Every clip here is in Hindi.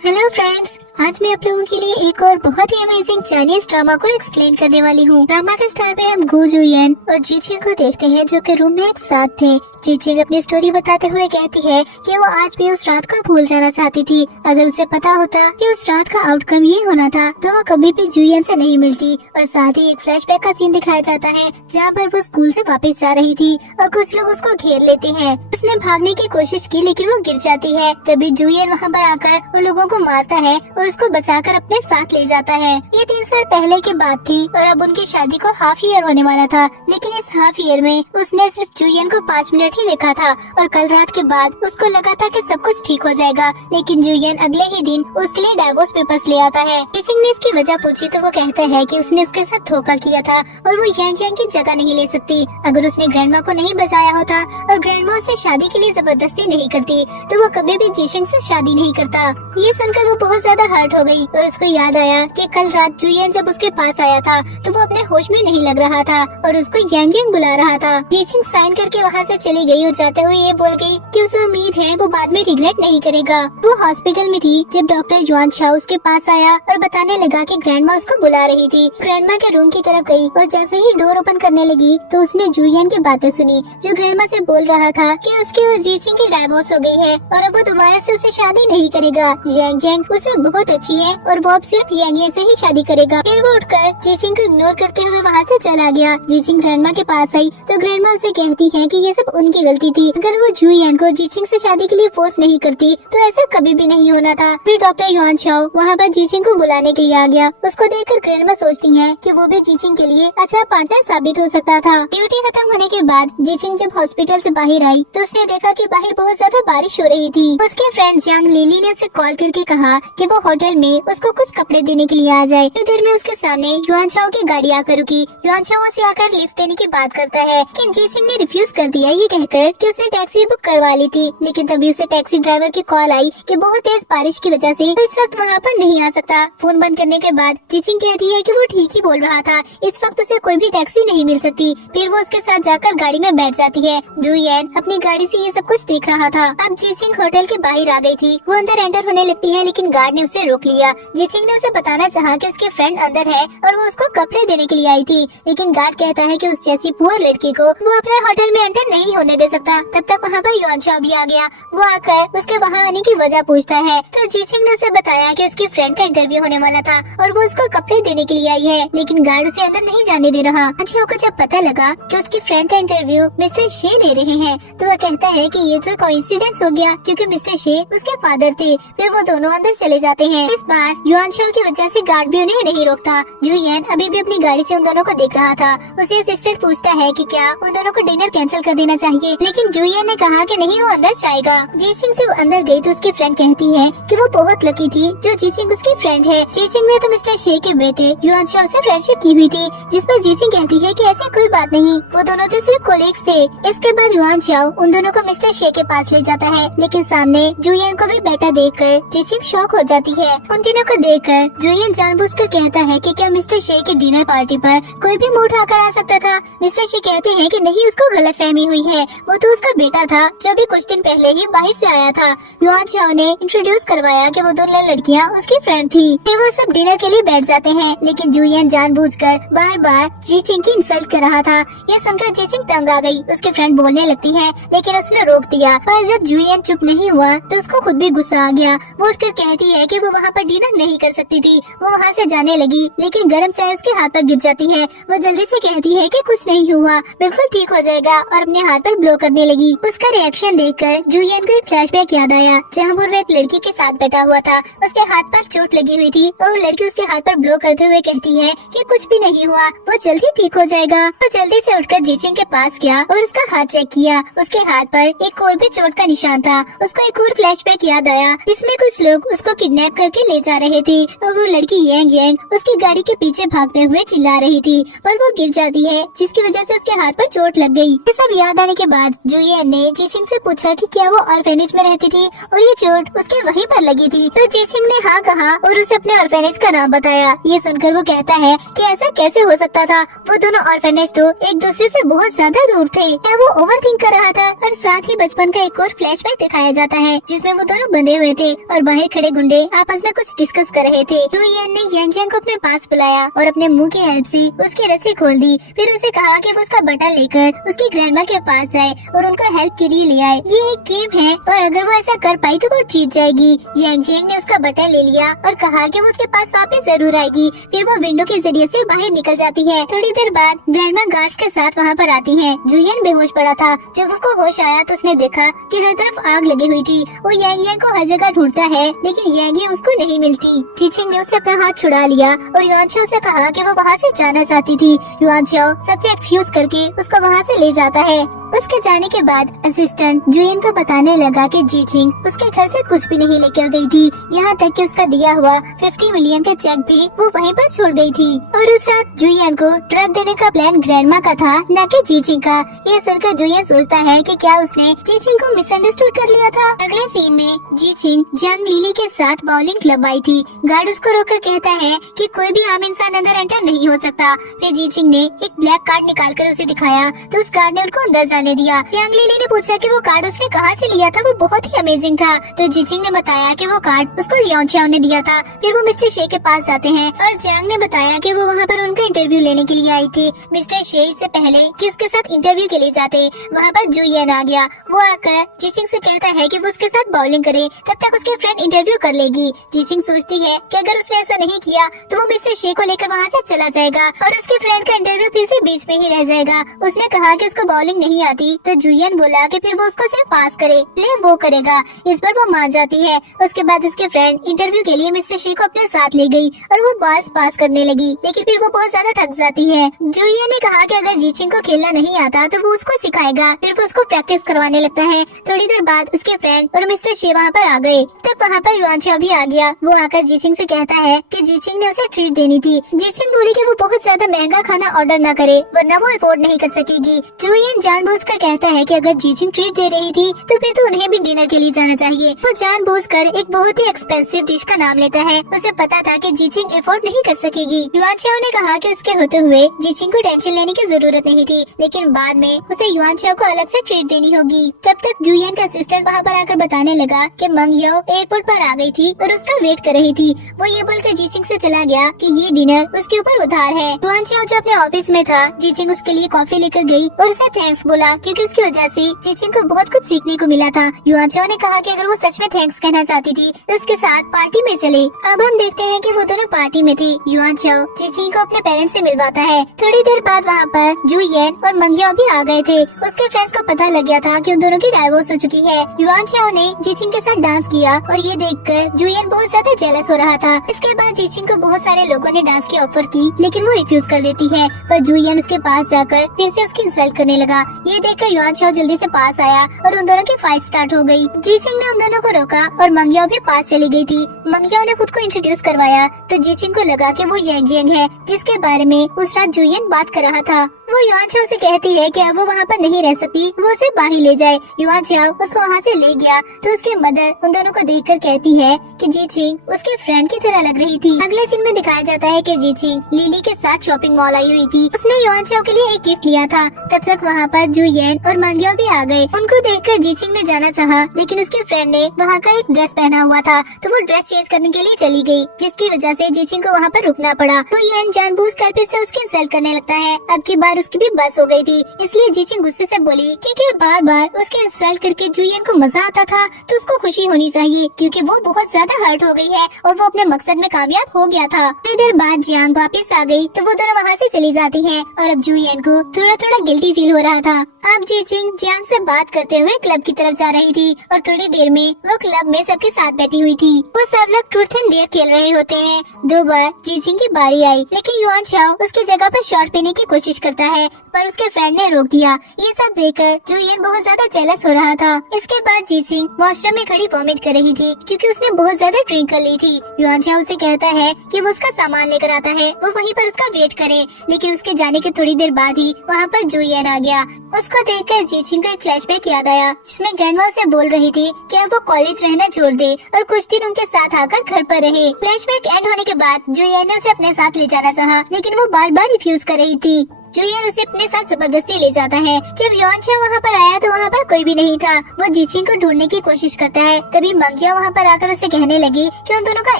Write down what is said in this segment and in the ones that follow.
हेलो फ्रेंड्स, आज मैं आप लोगों के लिए एक और बहुत ही अमेजिंग चाइनीज ड्रामा को एक्सप्लेन करने वाली हूँ। ड्रामा के स्टार्ट में हम गो जुयन और जीचिंग को देखते हैं जो कि रूम में एक साथ थे। जीचिंग अपनी स्टोरी बताते हुए कहती है कि वो आज भी उस रात को भूल जाना चाहती थी। अगर उसे पता होता कि उस रात का आउटकम ये होना था तो वो कभी भी जुयन से नहीं मिलती। और साथ ही एक फ्लैशबैक का सीन दिखाया जाता है जहाँ पर वो स्कूल से वापस जा रही थी और कुछ लोग उसको घेर लेते हैं। उसने भागने की कोशिश की लेकिन वो गिर जाती है। तभी जुयन वहाँ पर आकर उन लोगों को मारता है और उसको बचाकर अपने साथ ले जाता है। ये 3 साल पहले की बात थी और अब उनकी शादी को हाफ ईयर होने वाला था। लेकिन इस हाफ ईयर में उसने सिर्फ जुयन को 5 मिनट ही देखा था और कल रात के बाद उसको लगा था कि सब कुछ ठीक हो जाएगा। लेकिन जुयन अगले ही दिन उसके लिए डाइवोर्स पेपर्स ले आता है। टीचिंग ने इसकी वजह पूछी तो वो कहता है कि उसने उसके साथ धोखा किया था और वो यांग यांग की जगह नहीं ले सकती। अगर उसने ग्रैंडमा को नहीं बचाया होता और ग्रैंडमा उसे शादी के लिए जबरदस्ती नहीं करती तो वो कभी भी जीशिंग से शादी नहीं करता। ये सुनकर वो बहुत ज्यादा हर्ट हो गई और उसको याद आया कि कल रात जुयन जब उसके पास आया था तो वो अपने होश में नहीं लग रहा था और उसको यांग यांग बुला रहा था। जीचिंग साइन करके वहाँ से चली गई और जाते हुए ये बोल गई कि उसे उम्मीद है वो बाद में रिग्रेट नहीं करेगा। वो हॉस्पिटल में थी जब डॉक्टर युआन चाओ उसके पास आया और बताने लगा कि ग्रैंडमा उसको बुला रही थी। ग्रैंडमा के रूम की तरफ गई और जैसे ही डोर ओपन करने लगी तो उसने जुयन की बातें सुनी जो ग्रैंडमा से बोल रहा था कि उसकी और जीचिंग की डाइवोर्स हो गई है और अब वो दोबारा से उससे शादी नहीं करेगा। यांग यांग उसे बहुत अच्छी है और वो अब सिर्फ यांग यांग से ही शादी करेगा। फिर वो उठकर जीचिंग को इग्नोर करते हुए वहाँ से चला गया। जीचिंग ग्रैंडमा के पास आई तो ग्रैंडमा उसे कहती है कि ये सब उनकी गलती थी। अगर वो जुयन को जीचिंग से शादी के लिए फोर्स नहीं करती तो ऐसा कभी भी नहीं होना था। फिर डॉक्टर युआन चाओ वहाँ पर जीचिंग को बुलाने के लिए आ गया। उसको देखकर ग्रैंडमा सोचती है कि वो भी जीचिंग के लिए अच्छा पार्टनर साबित हो सकता था। ड्यूटी खत्म होने के बाद जीचिंग जब हॉस्पिटल से बाहर आई तो उसने देखा कि बाहर बहुत ज्यादा बारिश हो रही थी। उसके फ्रेंड यांग लिली ने उसे कॉल करके कहा कि वो होटल में उसको कुछ कपड़े देने के लिए आ जाए। तो देर में उसके सामने युआन चाओ की गाड़ी आकर रुकी। युआन चाओ से आकर लिफ्ट देने की बात करता है कि जीचिंग ने रिफ्यूज कर दिया ये कहकर कि उसने टैक्सी बुक करवा ली थी। लेकिन तभी उसे टैक्सी ड्राइवर की कॉल आई कि बहुत तेज बारिश की वजह से इस वक्त वहाँ पर नहीं आ सकता। फोन बंद करने के बाद जीचिंग कहती है कि वो ठीक ही बोल रहा था, इस वक्त उसे कोई भी टैक्सी नहीं मिल सकती। फिर वो उसके साथ जाकर गाड़ी में बैठ जाती है। जुयन अपनी गाड़ी से ये सब कुछ देख रहा था। अब जीचिंग होटल के बाहर आ गई थी। वो अंदर एंटर होने लगती है लेकिन गार्ड ने उसे रोक लिया। जीचिंग ने उसे बताना चाहा कि उसके फ्रेंड अंदर है और वो उसको कपड़े देने के लिए आई थी। लेकिन गार्ड कहता है कि उस जैसी पुअर लड़की को वो अपने होटल में एंटर नहीं होने दे सकता। तब तक वहाँ पर युआन चाओ भी आ गया। वो आकर उसके वहाँ आने की वजह पूछता है तो जीचिंग ने उसे बताया कि उसकी फ्रेंड का इंटरव्यू होने वाला था और वो उसको कपड़े देने के लिए आई है। लेकिन गार्ड उसे अंदर नहीं जाने दे रहा। अच्छा को जब पता लगा कि उसकी फ्रेंड का इंटरव्यू मिस्टर शे ले रहे हैं तो वह कहता है कि ये तो कोइंसिडेंस हो गया क्योंकि मिस्टर शे उसके फादर थे। फिर वो दोनों अंदर चले जाते हैं। इस बार युआन चाओ की वजह से गार्ड भी उन्हें नहीं रोकता। जुयन अभी भी अपनी गाड़ी से उन दोनों को देख रहा था। उसे असिस्टेंट पूछता है कि क्या उन दोनों को डिनर कैंसिल कर देना चाहिए, लेकिन जुयन ने कहा कि नहीं वो अंदर जाएगा। जीचिंग जब अंदर गई तो उसकी फ्रेंड कहती है कि वो बहुत लकी थी जो जीचिंग उसकी फ्रेंड है। जीचिंग ने तो मिस्टर शे के बेटे युआन चाओ से फ्रेंडशिप की हुई थी, जिस पर जीचिंग कहती है कि ऐसी कोई बात नहीं, वो दोनों तो सिर्फ कोलीग्स थे। इसके बाद युआन चाओ उन दोनों को मिस्टर शे के पास ले जाता है लेकिन सामने जुयन को भी बेटा देखकर जीचिंग शॉक हो जाती है। उन तीनों को देखकर जुयन जानबूझकर कहता है कि क्या मिस्टर शे की डिनर पार्टी पर कोई भी मुंह उठाकर आ सकता था। मिस्टर शे कहते हैं कि नहीं, उसको गलतफहमी हुई है, वो तो उसका बेटा था जो भी कुछ दिन पहले ही बाहर से आया था। युआन चाओ ने इंट्रोड्यूस करवाया कि वो दोनों लड़कियां उसकी फ्रेंड थी। फिर वो सब डिनर के लिए बैठ जाते हैं लेकिन जुयन जानबूझकर बार बार जीचिंग की इंसल्ट कर रहा था। यह सुनकर जीचिंग तंग आ गई। उसकी फ्रेंड बोलने लगती है लेकिन उसने रोक दिया। पर जब जुयन चुप नहीं हुआ तो उसको खुद भी गुस्सा आ गया। वो उठकर कहती है कि वो वहाँ पर डिनर नहीं कर सकती थी। वो वहाँ से जाने लगी लेकिन गर्म चाय उसके हाथ पर गिर जाती है। वो जल्दी से कहती है कि कुछ नहीं हुआ, बिल्कुल ठीक हो जाएगा और अपने हाथ पर ब्लो करने लगी। उसका रिएक्शन देखकर जुयन को एक फ्लैशबैक याद आया जहाँ वो एक लड़की के साथ बैठा हुआ था। उसके हाथ पर चोट लगी हुई थी और लड़की उसके हाथ पर ब्लो करते हुए कहती है कि कुछ भी नहीं हुआ, वो जल्दी ठीक हो जाएगा। वो जल्दी से उठकर जीचिंग के पास गया और उसका हाथ चेक किया। उसके हाथ पर एक और भी चोट का निशान था। उसको एक और फ्लैशबैक याद आया, इसमें कुछ लोग उसको किडनैप करके ले जा रहे थे और वो लड़की यांग यांग उसकी गाड़ी के पीछे भागते हुए चिल्ला रही थी पर वो गिर जाती है जिसकी वजह से उसके हाथ पर चोट लग गई। ये सब याद आने के बाद जुयन ने जीचिंग से पूछा कि क्या वो ऑर्फेनेज में रहती थी और ये चोट उसके वहीं पर लगी थी। तो जीचिंग ने हाँ कहा और उसे अपने ऑर्फेनेज का नाम बताया। ये सुनकर वो कहता है कि ऐसा कैसे हो सकता था, वो दोनों ऑर्फेनेज तो एक दूसरे से बहुत ज्यादा दूर थे। क्या वो ओवर थिंक कर रहा था। और साथ ही बचपन का एक और फ्लैशबैक दिखाया जाता है जिसमें वो दोनों बंधे हुए थे और बाहर खड़े गुंडे आपस में कुछ डिस्कस कर रहे थे। तो यान ने यांग यांग को अपने पास बुलाया और अपने मुंह की हेल्प से उसकी रस्सी खोल दी। फिर उसे कहा कि वो उसका बटन लेकर उसकी ग्रैंडमा के पास जाए और उनको हेल्प के लिए ले आए। ये एक गेम है और अगर वो ऐसा कर पाई तो वो जीत जाएगी। यांग यांग ने उसका बटन ले लिया और कहा कि वो उसके पास वापस जरूर आएगी। फिर वो विंडो के जरिए से बाहर निकल जाती है। थोड़ी देर बाद ग्रैंडमा गार्ड्स के साथ वहाँ पर आती है। जुलियन बेहोश पड़ा था। जब उसको होश आया तो उसने देखा कि हर तरफ आग लगी हुई थी। वो यांग यांग को हर जगह ढूंढता है लेकिन यांग यांग उसको नहीं मिलती। जीचिंग ने उससे अपना हाथ छुड़ा लिया और युआन चाओ से कहा कि वो वहाँ से जाना चाहती थी। युआन चाओ सबसे एक्सक्यूज करके उसको वहाँ से ले जाता है। उसके जाने के बाद असिस्टेंट जुयन को बताने लगा कि जीचिंग उसके घर से कुछ भी नहीं लेकर गई थी, यहाँ तक कि उसका दिया हुआ 50 मिलियन का चेक भी वो वहीं पर छोड़ गई थी। और उस रात जुयन को ड्रग देने का प्लान ग्रैंडमा का था, न कि जीचिंग का। ये सुनकर जुयन सोचता है कि क्या उसने जीचिंग को मिसअंडरस्टूड कर लिया था। अगले सीन में जीचिंग जंग लिली के साथ बाउलिंग क्लब आई थी। गार्ड उसको रोककर कहता है कि कोई भी आम इंसान अंदर एंटर नहीं हो सकता। फिर जीचिंग ने एक ब्लैक कार्ड निकालकर उसे दिखाया तो उस कार्ड ने उनको अंदर जाने दिया। यांग लिली ने पूछा कि वो कार्ड उसने कहाँ से लिया था, वो बहुत ही अमेजिंग था। तो जीचिंग ने बताया कि वो कार्ड उसको लियोन चाओ ने दिया था। फिर वो मिस्टर शे के पास जाते हैं और जियांग ने बताया कि वो वहाँ पर उनका इंटरव्यू लेने के लिए आई थी। मिस्टर शे से पहले कि उसके साथ इंटरव्यू के लिए जाते, वहाँ पर जुयन आ गया। वो आकर जीचिंग से कहता है कि वो उसके साथ बाउलिंग करे, तब तक उसके फ्रेंड इंटरव्यू कर लेगी। जीचिंग सोचती है कि अगर उसने ऐसा नहीं किया तो वो मिस्टर शे को लेकर वहाँ से चला जाएगा और उसके फ्रेंड का इंटरव्यू फिर से बीच में ही रह जाएगा। उसने कहा कि उसको बाउलिंग नहीं आती तो जुयन बोला कि फिर वो उसको सिर्फ पास करे, ले वो करेगा। इस पर वो मान जाती है। उसके बाद उसके फ्रेंड इंटरव्यू के लिए मिस्टर शे को अपने साथ ले गई और वो बॉल्स पास करने लगी, लेकिन फिर वो बहुत ज्यादा थक जाती है। जुयन ने कहा कि अगर जीचिंग को खेलना नहीं आता तो वो उसको सिखाएगा। फिर वो उसको प्रैक्टिस करवाने लगता है। थोड़ी देर बाद उसके फ्रेंड और मिस्टर शे वहाँ पर आ गए। तब वहाँ पर युआन चाओ भी आ गया। वो आकर जीचिंग से कहता है कि जीचिंग ने उसे ट्रीट देनी थी। जीचिंग बोली कि वो बहुत ज्यादा महंगा खाना ऑर्डर न करे वरना वो अफोर्ड नहीं कर सकेगी। जुयन जानबूझकर कहता है कि अगर जीचिंग ट्रीट दे रही थी तो फिर तो उन्हें भी डिनर के लिए जाना चाहिए। वो जानबूझकर एक बहुत ही एक्सपेंसिव डिश का नाम लेता है। उसे पता था कि जीचिंग अफोर्ड नहीं कर सकेगी। युआन चाओ ने कहा कि उसके होते हुए जीचिंग को टेंशन लेने की जरूरत नहीं थी, लेकिन बाद में उसे युआन चाओ को अलग से ट्रीट देनी होगी। तब तक जुयन का असिस्टेंट वहाँ पर आकर बताने लगा कि मंग याओ एयरपोर्ट पर आ गई थी और उसका वेट कर रही थी। वो ये बोलकर जीचिंग से चला गया कि ये डिनर उसके ऊपर उधार है। युआन चाओ जो अपने ऑफिस में था, जीचिंग उसके लिए कॉफी लेकर गई और उसे थैंक्स बोला क्योंकि उसकी वजह से जीचिंग को बहुत कुछ सीखने को मिला था। युआन चाओ ने कहा कि अगर वो सच में थैंक्स कहना चाहती थी तो उसके साथ पार्टी में चले। अब हम देखते हैं कि वो दोनों पार्टी में थी। युआन चाओ जीचिंग को अपने पेरेंट्स से मिलवाता है। थोड़ी देर बाद वहाँ पर जुयन और मंग याओ भी आ गए थे। उसके फ्रेंड्स को पता लग गया था कि उन दोनों की डाइवोर्स हो चुकी है। युआन चाओ ने जीचिंग के साथ डांस किया और ये देखकर जुयन बहुत ज्यादा जेलस हो रहा था। इसके बाद जीचिंग को बहुत सारे लोगों ने डांस की ऑफर की, लेकिन वो रिफ्यूज कर देती है। पर जुयन उसके पास जाकर फिर से उसकी इंसल्ट करने लगा। ये देखकर युआन चाओ जल्दी से पास आया और उन दोनों की फाइट स्टार्ट हो गई। जीचिंग ने उन दोनों को रोका और मंग याओ भी पास चली गई थी। मंग याओ ने खुद को इंट्रोड्यूस करवाया तो जीचिंग को लगा कि वो यांग यांग है जिसके बारे में उस रात जुयन बात कर रहा था। वो युआन चाओ से कहती है कि अब वो वहाँ पर नहीं रह सकती, वो उसे बाहर ले जाए। युआन चाओ उसको वहाँ से ले गया तो उसकी मदर उन दोनों को देखकर कहती है कि जीचिंग उसके फ्रेंड की तरह लग रही थी। अगले सीन में दिखाया जाता है कि जीचिंग लिली के साथ शॉपिंग मॉल आई हुई थी। उसने युआन चाओ के लिए एक गिफ्ट लिया था। तब तक वहाँ पर जुयन और मंग याओ भी आ गए। उनको देखकर जीचिंग ने जाना चाहा, लेकिन उसके फ्रेंड ने वहाँ का एक ड्रेस पहना हुआ था तो वो ड्रेस चेंज करने के लिए चली गई, जिसकी वजह से जीचिंग को वहाँ पर रुकना पड़ा। तो येन जानबूझकर फिर से उसकी इंसल्ट करने लगता है। अब की बार उसकी भी बस हो गई थी, इसलिए जीचिंग गुस्से से बोली क्योंकि बार बार उसके इंसल्ट करके जुयन को मजा आता था तो उसको खुशी होनी चाहिए क्योंकि वो बहुत ज्यादा हर्ट हो गई है और वो अपने मकसद में कामयाब हो गया था। थोड़ी देर बाद जियांग वापस आ गई तो वो दोनों वहाँ से चली जाती हैं और अब जुयन को थोड़ा थोड़ा गिल्टी फील हो रहा था। अब जीचिंग जियांग से बात करते हुए क्लब की तरफ जा रही थी और थोड़ी देर में वो क्लब में सबके साथ बैठी हुई थी। वो सब लोग ट्रूथ एंड डेयर खेल रहे होते हैं। 2 बार जीचिंग की बारी आई, लेकिन युआन चाओ उसकी जगह पर शॉट पीने की कोशिश करता है पर उसके फ्रेंड ने रोक दिया। ये सब देखकर जुयन बहुत ज्यादा जेलस हो रहा था। इसके बाद जीचिंग वॉशरूम में खड़ी वॉमिट कर रही थी क्योंकि उसने बहुत ज्यादा ड्रिंक कर ली थी। युआन चाओ उसे कहता है कि वो उसका सामान लेकर आता है, वो वहीं पर उसका वेट करे, लेकिन उसके जाने के थोड़ी देर बाद ही वहाँ पर जुयन आ गया। उसको देखकर जीचिंग को एक फ्लैशबैक याद आया जिसमें ग्रैंडमा से बोल रही थी कि अब वो कॉलेज रहना छोड़ दे और कुछ दिन उनके साथ आकर घर पर रहे। फ्लैशबैक एंड होने के बाद जुयन ने उसे अपने साथ ले जाना चाहा, लेकिन वो बार बार रिफ्यूज कर रही थी। जुलियन उसे अपने साथ जबरदस्ती ले जाता है। जब युआनचाओ वहाँ पर आया तो वहाँ पर कोई भी नहीं था। वो जीचिंग को ढूंढने की कोशिश करता है। तभी मंगिया वहाँ पर आकर उसे कहने लगी कि उन दोनों का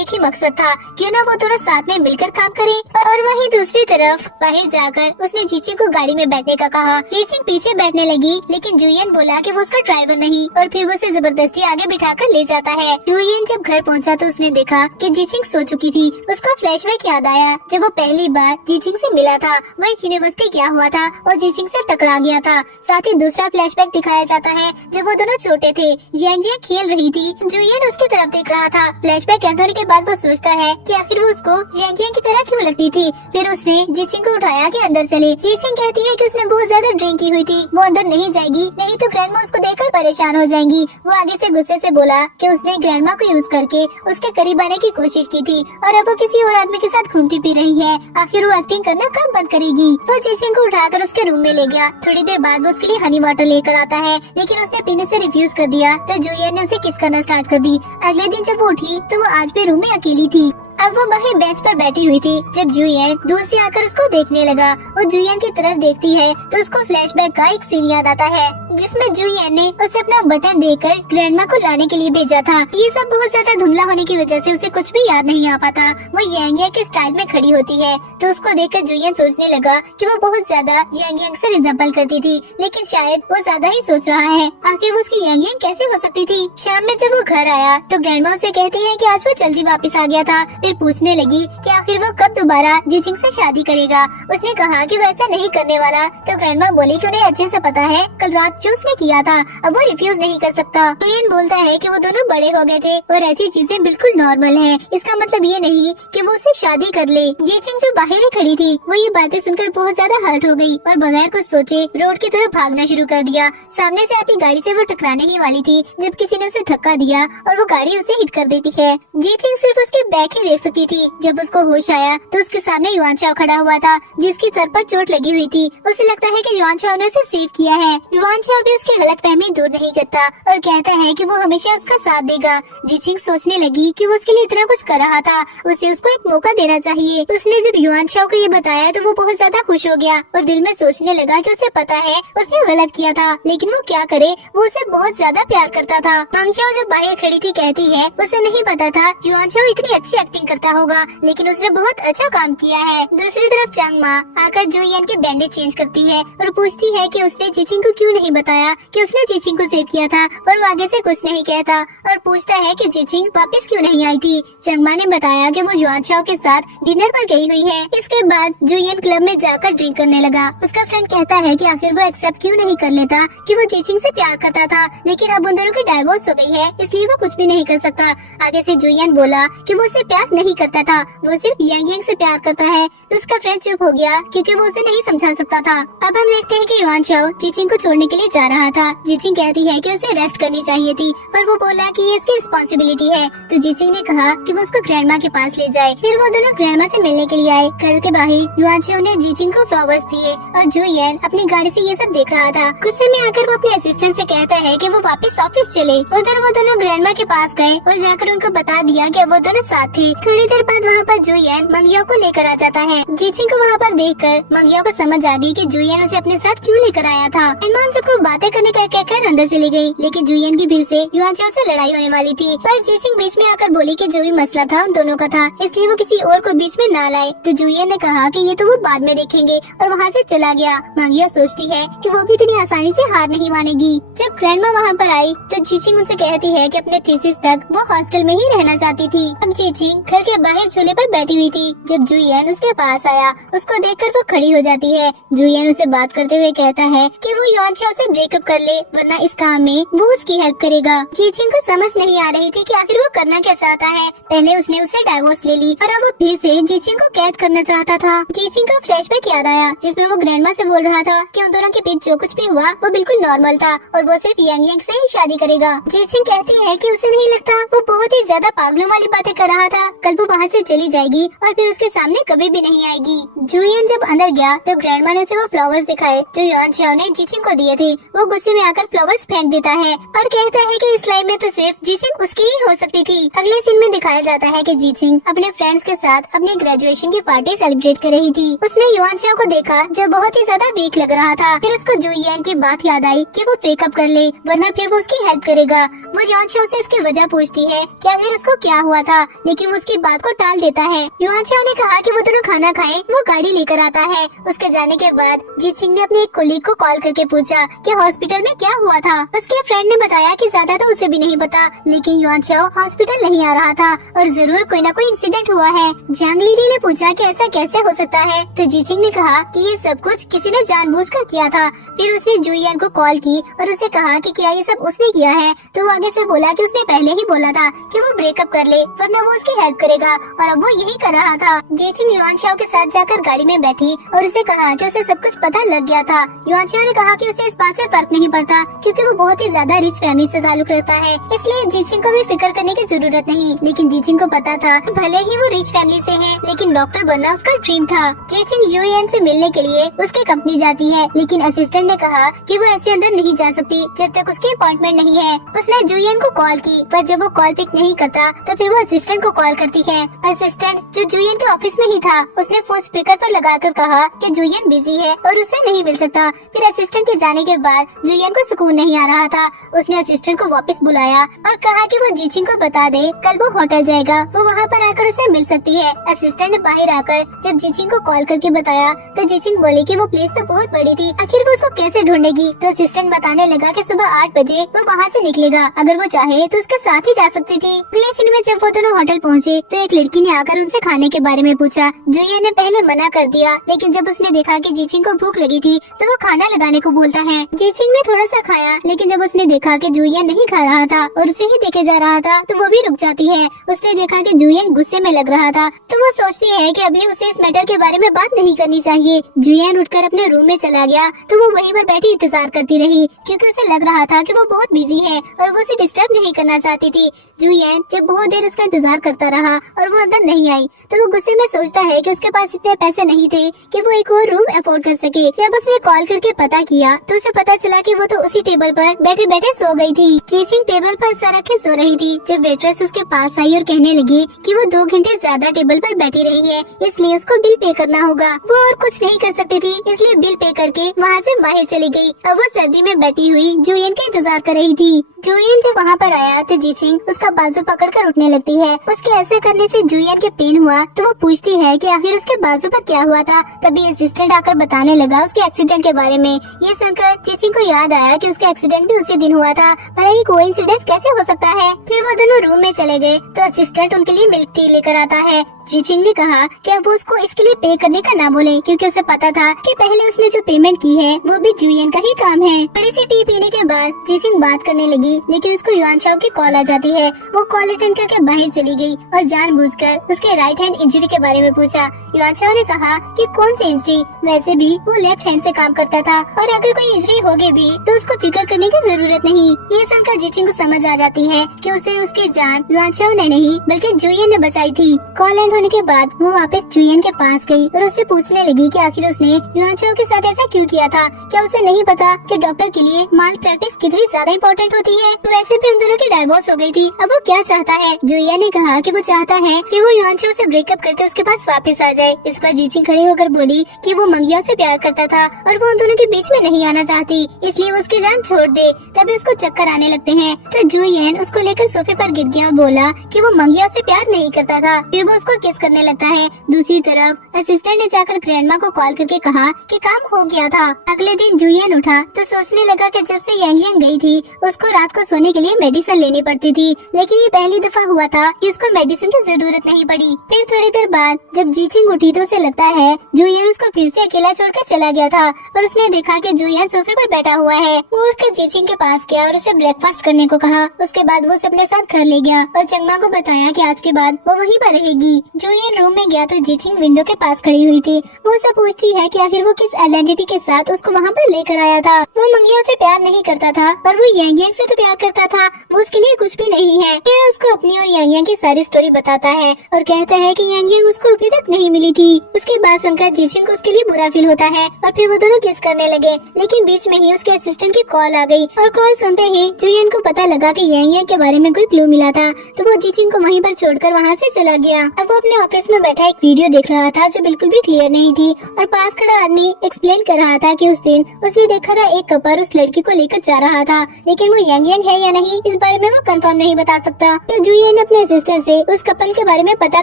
एक ही मकसद था, क्यों ना वो दोनों साथ में मिलकर काम करें। और वहीं दूसरी तरफ बाहर जाकर उसने जीचिंग को गाड़ी में बैठने का कहा। जीचिंग पीछे बैठने लगी, लेकिन जुलियन बोला कि वो उसका ड्राइवर नहीं, और फिर वो उसे जबरदस्ती आगे बिठाकर ले जाता है। जुलियन जब घर पहुंचा तो उसने देखा कि जीचिंग सो चुकी थी। उसको फ्लैशबैक याद आया जब वो पहली बार जीचिंग से मिला था। वो एक यूनिवर्सिटी गया हुआ था और जीचिंग से टकरा गया था। साथ ही दूसरा फ्लैशबैक दिखाया जाता है जब वो दोनों छोटे थे। यांग खेल रही थी, जुलियन उसकी तरफ देख रहा था। फ्लैशबैक एंड होने के बाद वो सोचता है कि आखिर वो उसको यांग की तरह क्यों लगती थी। फिर उसने जीचिंग को उठाया कि अंदर चले। जीचिंग कहती है कि उसने बहुत ज्यादा ड्रिंक की हुई थी, वो अंदर नहीं जाएगी, नहीं तो ग्रैंडमा उसको देखकर परेशान हो जाएंगी। वो आगे से गुस्से से बोला कि उसने ग्रैंडमा को यूज करके उसके करीब आने की कोशिश की थी और अब वो किसी और आदमी के साथ घूमती पी रही है। आखिर वो एक्टिंग करना कब बंद करेगी। वो जीचिंग को उठाकर उसके रूम में ले गया। थोड़ी देर बाद वो उसके लिए हनी वाटर लेकर आता है, लेकिन उसने पीने से रिफ्यूज कर दिया तो जुलियन ने उसे किस करना स्टार्ट कर दी। अगले दिन जब वो उठी तो वो आज भी रूम में अकेली थी। अब वो बाहर बेंच पर बैठी हुई थी जब जुलियन दूर से आकर उसको देखने लगा। वो जुलियन की तरफ देखती है तो उसको फ्लैशबैक का एक सीन याद आता है जिसमें जुलियन ने उसे अपना बटन देकर ग्रैंडमा को लाने के लिए भेजा था। ये सब बहुत ज्यादा धुंधला होने की वजह से उसे कुछ भी याद नहीं आ पाता। वो यांग के स्टाइल में खड़ी होती है तो उसको देखकर जुलियन सोचने लगा कि वो बहुत ज्यादा यांग से रिजेंबल करती थी, लेकिन शायद वो ज्यादा ही सोच रहा है। आखिर वो उसकी यांग कैसे हो सकती थी। शाम में जब वो घर आया तो ग्रैंडमा उसे कहती है कि आज वो जल्दी वापस आ गया था। फिर पूछने लगी कि आखिर वो कब दोबारा जीचिंग से शादी करेगा। उसने कहा कि वो ऐसा नहीं करने वाला तो ग्रैंडमा बोली कि उन्हें अच्छे से पता है कल रात जो उसने किया था अब वो रिफ्यूज नहीं कर सकता। जुलियन बोलता है कि वो दोनों बड़े हो गए थे और ऐसी चीजें बिल्कुल नॉर्मल है। इसका मतलब ये नहीं कि वो उससे शादी कर ले। जीचिंग जो बाहर ही खड़ी थी वो ये बातें सुनकर बहुत ज्यादा हर्ट हो गई और बगैर कुछ सोचे रोड की तरफ भागना शुरू कर दिया। सामने से आती गाड़ी से वो टकराने ही वाली थी जब किसी ने उसे धक्का दिया और वो गाड़ी उसे हिट कर देती है। जीचिंग सिर्फ उसके बैक ही देख सकती थी। जब उसको होश आया तो उसके सामने युआनचाओ खड़ा हुआ था जिसकी सर पर चोट लगी हुई थी। उसे लगता है कि युआनचाओ ने उसे सेव किया है। युआनचाओ भी उसकी गलतफहमी दूर नहीं करता और कहता है कि वो हमेशा उसका साथ देगा। जीचिंग सोचने लगी कि वो उसके लिए इतना कुछ कर रहा था, उसे उसको एक मौका देना चाहिए। उसने जब युआनचाओ को ये बताया तो वो बहुत ज्यादा खुश हो गया और दिल में सोचने लगा कि उसे पता है उसने गलत किया था, लेकिन वो क्या करे, वो उसे बहुत ज्यादा प्यार करता था। मंगशाओ जब बाहर खड़ी थी कहती है उसे नहीं पता था युआनचाओ इतनी अच्छी एक्टिंग करता होगा, लेकिन उसने बहुत अच्छा काम किया है। दूसरी तरफ चांगमा आकर जुलियन के बैंडेज चेंज करती है और पूछती है कि उसने जीचिंग को क्यों नहीं बताया कि उसने जीचिंग को सेव किया था, पर वो आगे से कुछ नहीं कहता और पूछता है कि जीचिंग वापस क्यों नहीं आई थी। चांगमा ने बताया कि वो युआनचाओ के साथ डिनर पर गई हुई है। इसके बाद जुलियन क्लब में जाकर ड्रिंक करने लगा। उसका फ्रेंड कहता है कि आखिर वो एक्सेप्ट क्यों नहीं कर लेता कि वो जीचिंग से प्यार करता था, लेकिन अब उन दोनों की डाइवोर्स हो गई है इसलिए वो कुछ भी नहीं कर सकता। आगे से जुलियन बोला कि वो उसे प्यार नहीं करता था, वो सिर्फ यांग से प्यार करता है। तो उसका फ्रेंड चुप हो गया क्योंकि वो उसे नहीं समझा सकता था। अब हम देखते हैं कि युआनचाओ जीचिंग को छोड़ने के लिए जा रहा था। जीचिंग कहती है कि उसे रेस्ट करनी चाहिए थी, पर वो बोला कि ये उसकी रिस्पॉन्सिबिलिटी है। तो जीचिंग ने कहा कि वो उसको ग्रैंडमा के पास ले जाए। फिर वो दोनों ग्रैंडमा से मिलने के लिए आए। घर के बाहर युआनचाओ ने जीचिंग को फ्लावर्स दिए और जुलियन अपनी गाड़ी से ये सब देख रहा था। गुस्से में आकर वो अपने असिस्टेंट से कहता है कि वो वापस ऑफिस चले। उधर वो दोनों ग्रैंडमा के पास गए और जाकर उनको बता दिया कि वो दोनों साथ थे। थोड़ी देर बाद वहाँ पर जुलियन मंगियाओ को लेकर आ जाता है। जीचिंग को वहाँ पर देखकर मंगियाओ को समझ आ गई कि जुलियन उसे अपने साथ क्यों लेकर आया था। इनमान सबको बातें करने का कहकर अंदर चली गई, लेकिन जुलियन की भीड़ से युआनचाओ से लड़ाई होने वाली थी। पर जीचिंग बीच में आकर बोली कि जो भी मसला था उन दोनों का था, इसलिए वो किसी और को बीच में ना लाए। तो जुलियन ने कहा कि ये तो वो बाद में देखेंगे और वहाँ से चला गया। मंगियाओ सोचती है कि वो भी इतनी आसानी से हार नहीं मानेगी। जब ग्रैंडमा वहाँ पर आई तो जीचिंग उनसे कहती है कि अपने थीसिस तक वो हॉस्टल में ही रहना चाहती थी। अब जीचिंग घर के बाहर झूले पर बैठी हुई थी। जब जुलियन उसके पास आया उसको देखकर वो खड़ी हो जाती है। जुलियन उसे बात करते हुए कहता है कि वो युआनचाओ से ब्रेकअप कर ले, वरना इस काम में वो उसकी हेल्प करेगा। जीचिंग को समझ नहीं आ रही थी कि आखिर वो करना क्या चाहता है। पहले उसने उसे डाइवोर्स ले ली और अब वो फिर से जीचिंग को कैद करना चाहता था। जीचिंग को फ्लैशबैक याद आया जिसमें वो ग्रैंडमा से बोल रहा था कि उन दोनों के बीच जो कुछ भी हुआ वो बिल्कुल नॉर्मल था और वो सिर्फ यांग से ही शादी करेगा। जीचिंग कहती है कि उसे नहीं लगता वो बहुत ही ज्यादा पागलों वाली बातें कर रहा था। कल वो वहाँ से चली जाएगी और फिर उसके सामने कभी भी नहीं आएगी। जुलियन जब अंदर गया तो ग्रैंडमा ने उसे वो फ्लावर्स दिखाए जो युआनचाओ ने जीचिंग को दिए थे। वो गुस्से में आकर फ्लावर्स फेंक देता है और कहता है कि इस लाइफ में तो सिर्फ जीचिंग उसकी ही हो सकती थी। अगले सीन में दिखाया जाता है कि जीचिंग अपने फ्रेंड्स के साथ अपनी ग्रेजुएशन की पार्टी सेलिब्रेट कर रही थी। उसने युआन चाओ को देखा जो बहुत ही ज्यादा वीक लग रहा था। फिर उसको जुयन की बात याद आई कि वो ब्रेकअप कर ले वरना फिर वो उसकी हेल्प करेगा। वो युआन चाओ से इसकी वजह पूछती है कि आखिर उसको क्या हुआ था, लेकिन वो उसकी बात को टाल देता है। युआन चाओ ने कहा कि वो दोनों खाना खाएं, वो गाड़ी लेकर आता है। उसके जाने के बाद जीचिंग ने अपने एक कोलीग को कॉल करके पूछा कि हॉस्पिटल में क्या हुआ था। उसके फ्रेंड ने बताया कि ज्यादा तो उसे भी नहीं पता, लेकिन युआन चाओ हॉस्पिटल नहीं आ रहा था और जरूर कोई न कोई इंसिडेंट हुआ है। जांग लीली ने पूछा कि ऐसा कैसे हो सकता है, तो जीचिंग ने कहा कि ये सब कुछ किसी ने जानबूझकर किया था। फिर उसने जुयन को कॉल की और उसे कहा कि क्या ये सब उसने किया है, तो वो आगे से बोला कि उसने पहले ही बोला था कि वो ब्रेकअप कर ले वरना वो उसकी हेल्प करेगा और अब वो यही कर रहा था। जीचिंग युआन चाओ के साथ जाकर गाड़ी में बैठी और उसे कहा कि उसे सब कुछ पता लग गया था। युआन चाओ ने कहा कि उसे इस बात से फर्क नहीं पड़ता क्योंकि वो बहुत ही ज्यादा रिच फैमिली से ताल्लुक रखता है, इसलिए जीचिंग को भी फिक्र करने की जरूरत नहीं। लेकिन जीचिंग को पता था भले ही वो रिच फैमिली से है, लेकिन डॉक्टर बनना उसका ड्रीम था। जीचिंग यूएन से मिलने के लिए उसके कंपनी जाती है, लेकिन असिस्टेंट ने कहा कि वो ऐसे अंदर नहीं जा सकती जब तक उसकी अपॉइंटमेंट नहीं है। उसने जुयन को कॉल की, पर जब वो कॉल पिक नहीं करता तो फिर वो असिस्टेंट को कॉल करती है। असिस्टेंट जो जुयन के ऑफिस में ही था, उसने फोन स्पीकर पर लगाकर कहा कि जुयन बिजी है और उससे नहीं मिल सकता। फिर असिस्टेंट के जाने के बाद जुयन को सुकून नहीं आ रहा था। उसने असिस्टेंट को वापस बुलाया और कहा कि वो जीचिंग को बता दे कल वो होटल जाएगा, वो वहाँ पर आकर उसे मिल सकती है। असिस्टेंट ने बाहर आकर जब जीचिंग को कॉल करके बताया तो जीचिंग बोली कि वो प्लेस तो बहुत बड़ी थी, आखिर वो उसको कैसे ढूंढेगी। तो असिस्टेंट बताने लगा कि सुबह 8 बजे वो वहाँ से निकलेगा, अगर वो चाहे तो उसके साथ ही जा सकती थी। अगले सीन में जब वो दोनों होटल पहुँचे तो एक लड़की ने आकर उनसे खाने के बारे में पूछा। जुयन ने पहले मना कर दिया, लेकिन जब उसने देखा कि जीचिंग को भूख लगी थी तो वो खाना लगाने को बोलता है। जीचिंग ने थोड़ा सा खाया, लेकिन जब उसने देखा कि जुयन नहीं खा रहा था और उसे ही देखे जा रहा था तो वो भी रुक जाती है। उसने देखा कि जुयन गुस्से में लग रहा था तो वो सोचती है कि अभी उसे इस मैटर के बारे में बात नहीं करनी चाहिए। जुयन उठकर अपने रूम में चला गया तो वो वहीं पर बैठी इंतजार करती रही क्योंकि उसे लग रहा था कि वो बहुत बिजी है और वो उसे डिस्टर्ब नहीं करना चाहती थी। जुयन जब बहुत देर उसका इंतजार करता रहा और वो अंदर नहीं आई तो वो गुस्से में सोचता है कि उसके पास इतने पैसे नहीं थे कि वो एक और रूम अफोर्ड कर सके। जब उसने कॉल करके पता किया तो उसे पता चला कि वो तो उसी टेबल पर बैठे बैठे सो गई थी। जीचिंग टेबल पर सर रखे सो रही थी जब वेट्रेस उसके पास आई और कहने लगी कि वो 2 घंटे ज्यादा टेबल पर बैठी रही है, इसलिए उसको बिल पे करना होगा। वो और कुछ नहीं कर सकती थी, इसलिए बिल पे करके वहाँ से बाहर चली गई। अब वो सर्दी में बैठी हुई जुयन का इंतजार कर रही थी। जुयन जब वहाँ पर आया तो जीचिंग उसका बाजू पकड़कर उठने लगती है। उसके ऐसे करने से जुयन के पेन हुआ तो वो पूछती है कि आखिर उसके बाजू पर क्या हुआ था। तभी असिस्टेंट आकर बताने लगा उसके एक्सीडेंट के बारे में। ये सुनकर जीचिंग को याद आया कि उसका एक्सीडेंट भी उसी दिन हुआ था, पर ये कोइंसिडेंस कैसे हो सकता है। फिर वो दोनों रूम में चले गए तो असिस्टेंट उनके लिए मिल्क टी लेकर आता है। जीचिंग ने कहा कि अब वो उसको इसके लिए पे करने का ना बोले क्योंकि उसे पता था कि पहले उसने जो पेमेंट की है वो भी जुयन का ही काम है। थोड़ी सी टी पीने के बाद जीचिंग बात करने लगी, लेकिन उसको युआन चाओ की कॉल आ जाती है। वो कॉल अटेंड करके बाहर चली गई और जानबूझकर उसके राइट हैंड इंजरी के बारे में पूछा। युआन चाओ ने कहा कि कौन सी इंजरी, वैसे भी वो लेफ्ट हैंड से काम करता था और अगर कोई इंजरी होगी भी तो उसको फिक्र करने की जरूरत नहीं। ये सुनकर जीचिंग को समझ आ जाती है कि उसने उसकी जान युआन चाओ ने नहीं बल्कि जुयन ने बचाई थी। कॉल एंड होने के बाद वो वापस जुयन के पास गई और उससे पूछने लगी कि आखिर उसने युआन चाओ के साथ ऐसा क्यों किया था। क्या उसे नहीं पता कि डॉक्टर के लिए माल प्रैक्टिस कितनी ज्यादा इम्पोर्टेंट होती है। वैसे भी उन दोनों की डाइवोर्स हो गई थी, अब वो क्या चाहता है। जुयन ने कहा कि वो चाहता है कि वो युआन चाओ से ब्रेकअप करके उसके पास वापस आ जाए। इस पर जीचिंग खड़ी होकर बोली कि वो मंगिया से प्यार करता था और वो उन दोनों के बीच में नहीं आना चाहती, इसलिए वो उसकी जान छोड़ दे। तभी उसको चक्कर आने लगते हैं तो जुयन उसको लेकर सोफे पर गिर गया और बोला कि वो मंगिया से प्यार नहीं करता था। फिर वो उसको किस करने लगता है। दूसरी तरफ असिस्टेंट ने जाकर ग्रैंडमा को कॉल करके कहा कि काम हो गया था। अगले दिन जुयन उठा तो सोचने लगा कि जब से यांग यांग गई थी उसको रात को सोने के लिए मेडिसिन लेनी पड़ती थी, लेकिन ये पहली दफा हुआ था कि उसको मेडिसिन की जरूरत नहीं पड़ी। फिर थोड़ी देर बाद जब जीचिंग उठी तो उसे लगता है जुयन उसको फिर से अकेला छोड़कर चला गया था और उसने देखा कि जुयन सोफे पर बैठा हुआ है। वो उठकर जीचिंग के पास गया और उसे ब्रेकफास्ट करने को कहा। उसके बाद वो उसे अपने साथ घर ले गया और चंगमा को बताया कि आज के बाद वो वहीं पर रहेगी। जुयन रूम में गया तो जीचिंग विंडो के पास खड़ी हुई थी। वो उसे पूछती है कि आखिर वो किस आइडेंटिटी के साथ उसको वहाँ पर लेकर आया था। वो मंगिया से प्यार नहीं करता था पर वो यांग यांग से तो प्यार करता था, वो उसके लिए कुछ भी नहीं है। फिर उसको अपनी और यांग यांग की सारी स्टोरी बताता है और कहता है कि यांग यांग उसको अभी तक नहीं मिली थी। उसकी बात सुनकर जीचिंग को उसके लिए बुरा फील होता है और फिर वो दोनों किस करने लगे, लेकिन बीच बीच में ही उसके असिस्टेंट की कॉल आ गई और कॉल सुनते ही जुयन को पता लगा कि यांग यांग के बारे में कोई क्लू मिला था, तो वो जीचिंग को वहीं पर छोड़कर वहाँ से चला गया। अब वो अपने ऑफिस में बैठा एक वीडियो देख रहा था जो बिल्कुल भी क्लियर नहीं थी और पास खड़ा आदमी एक्सप्लेन कर रहा था कि उस दिन उसने देखा था एक कपल उस लड़की को लेकर जा रहा था, लेकिन वो यांग यांग है या नहीं इस बारे में वो कंफर्म नहीं बता सकता। तो जुयन ने अपने असिस्टेंट से उस कपल के बारे में पता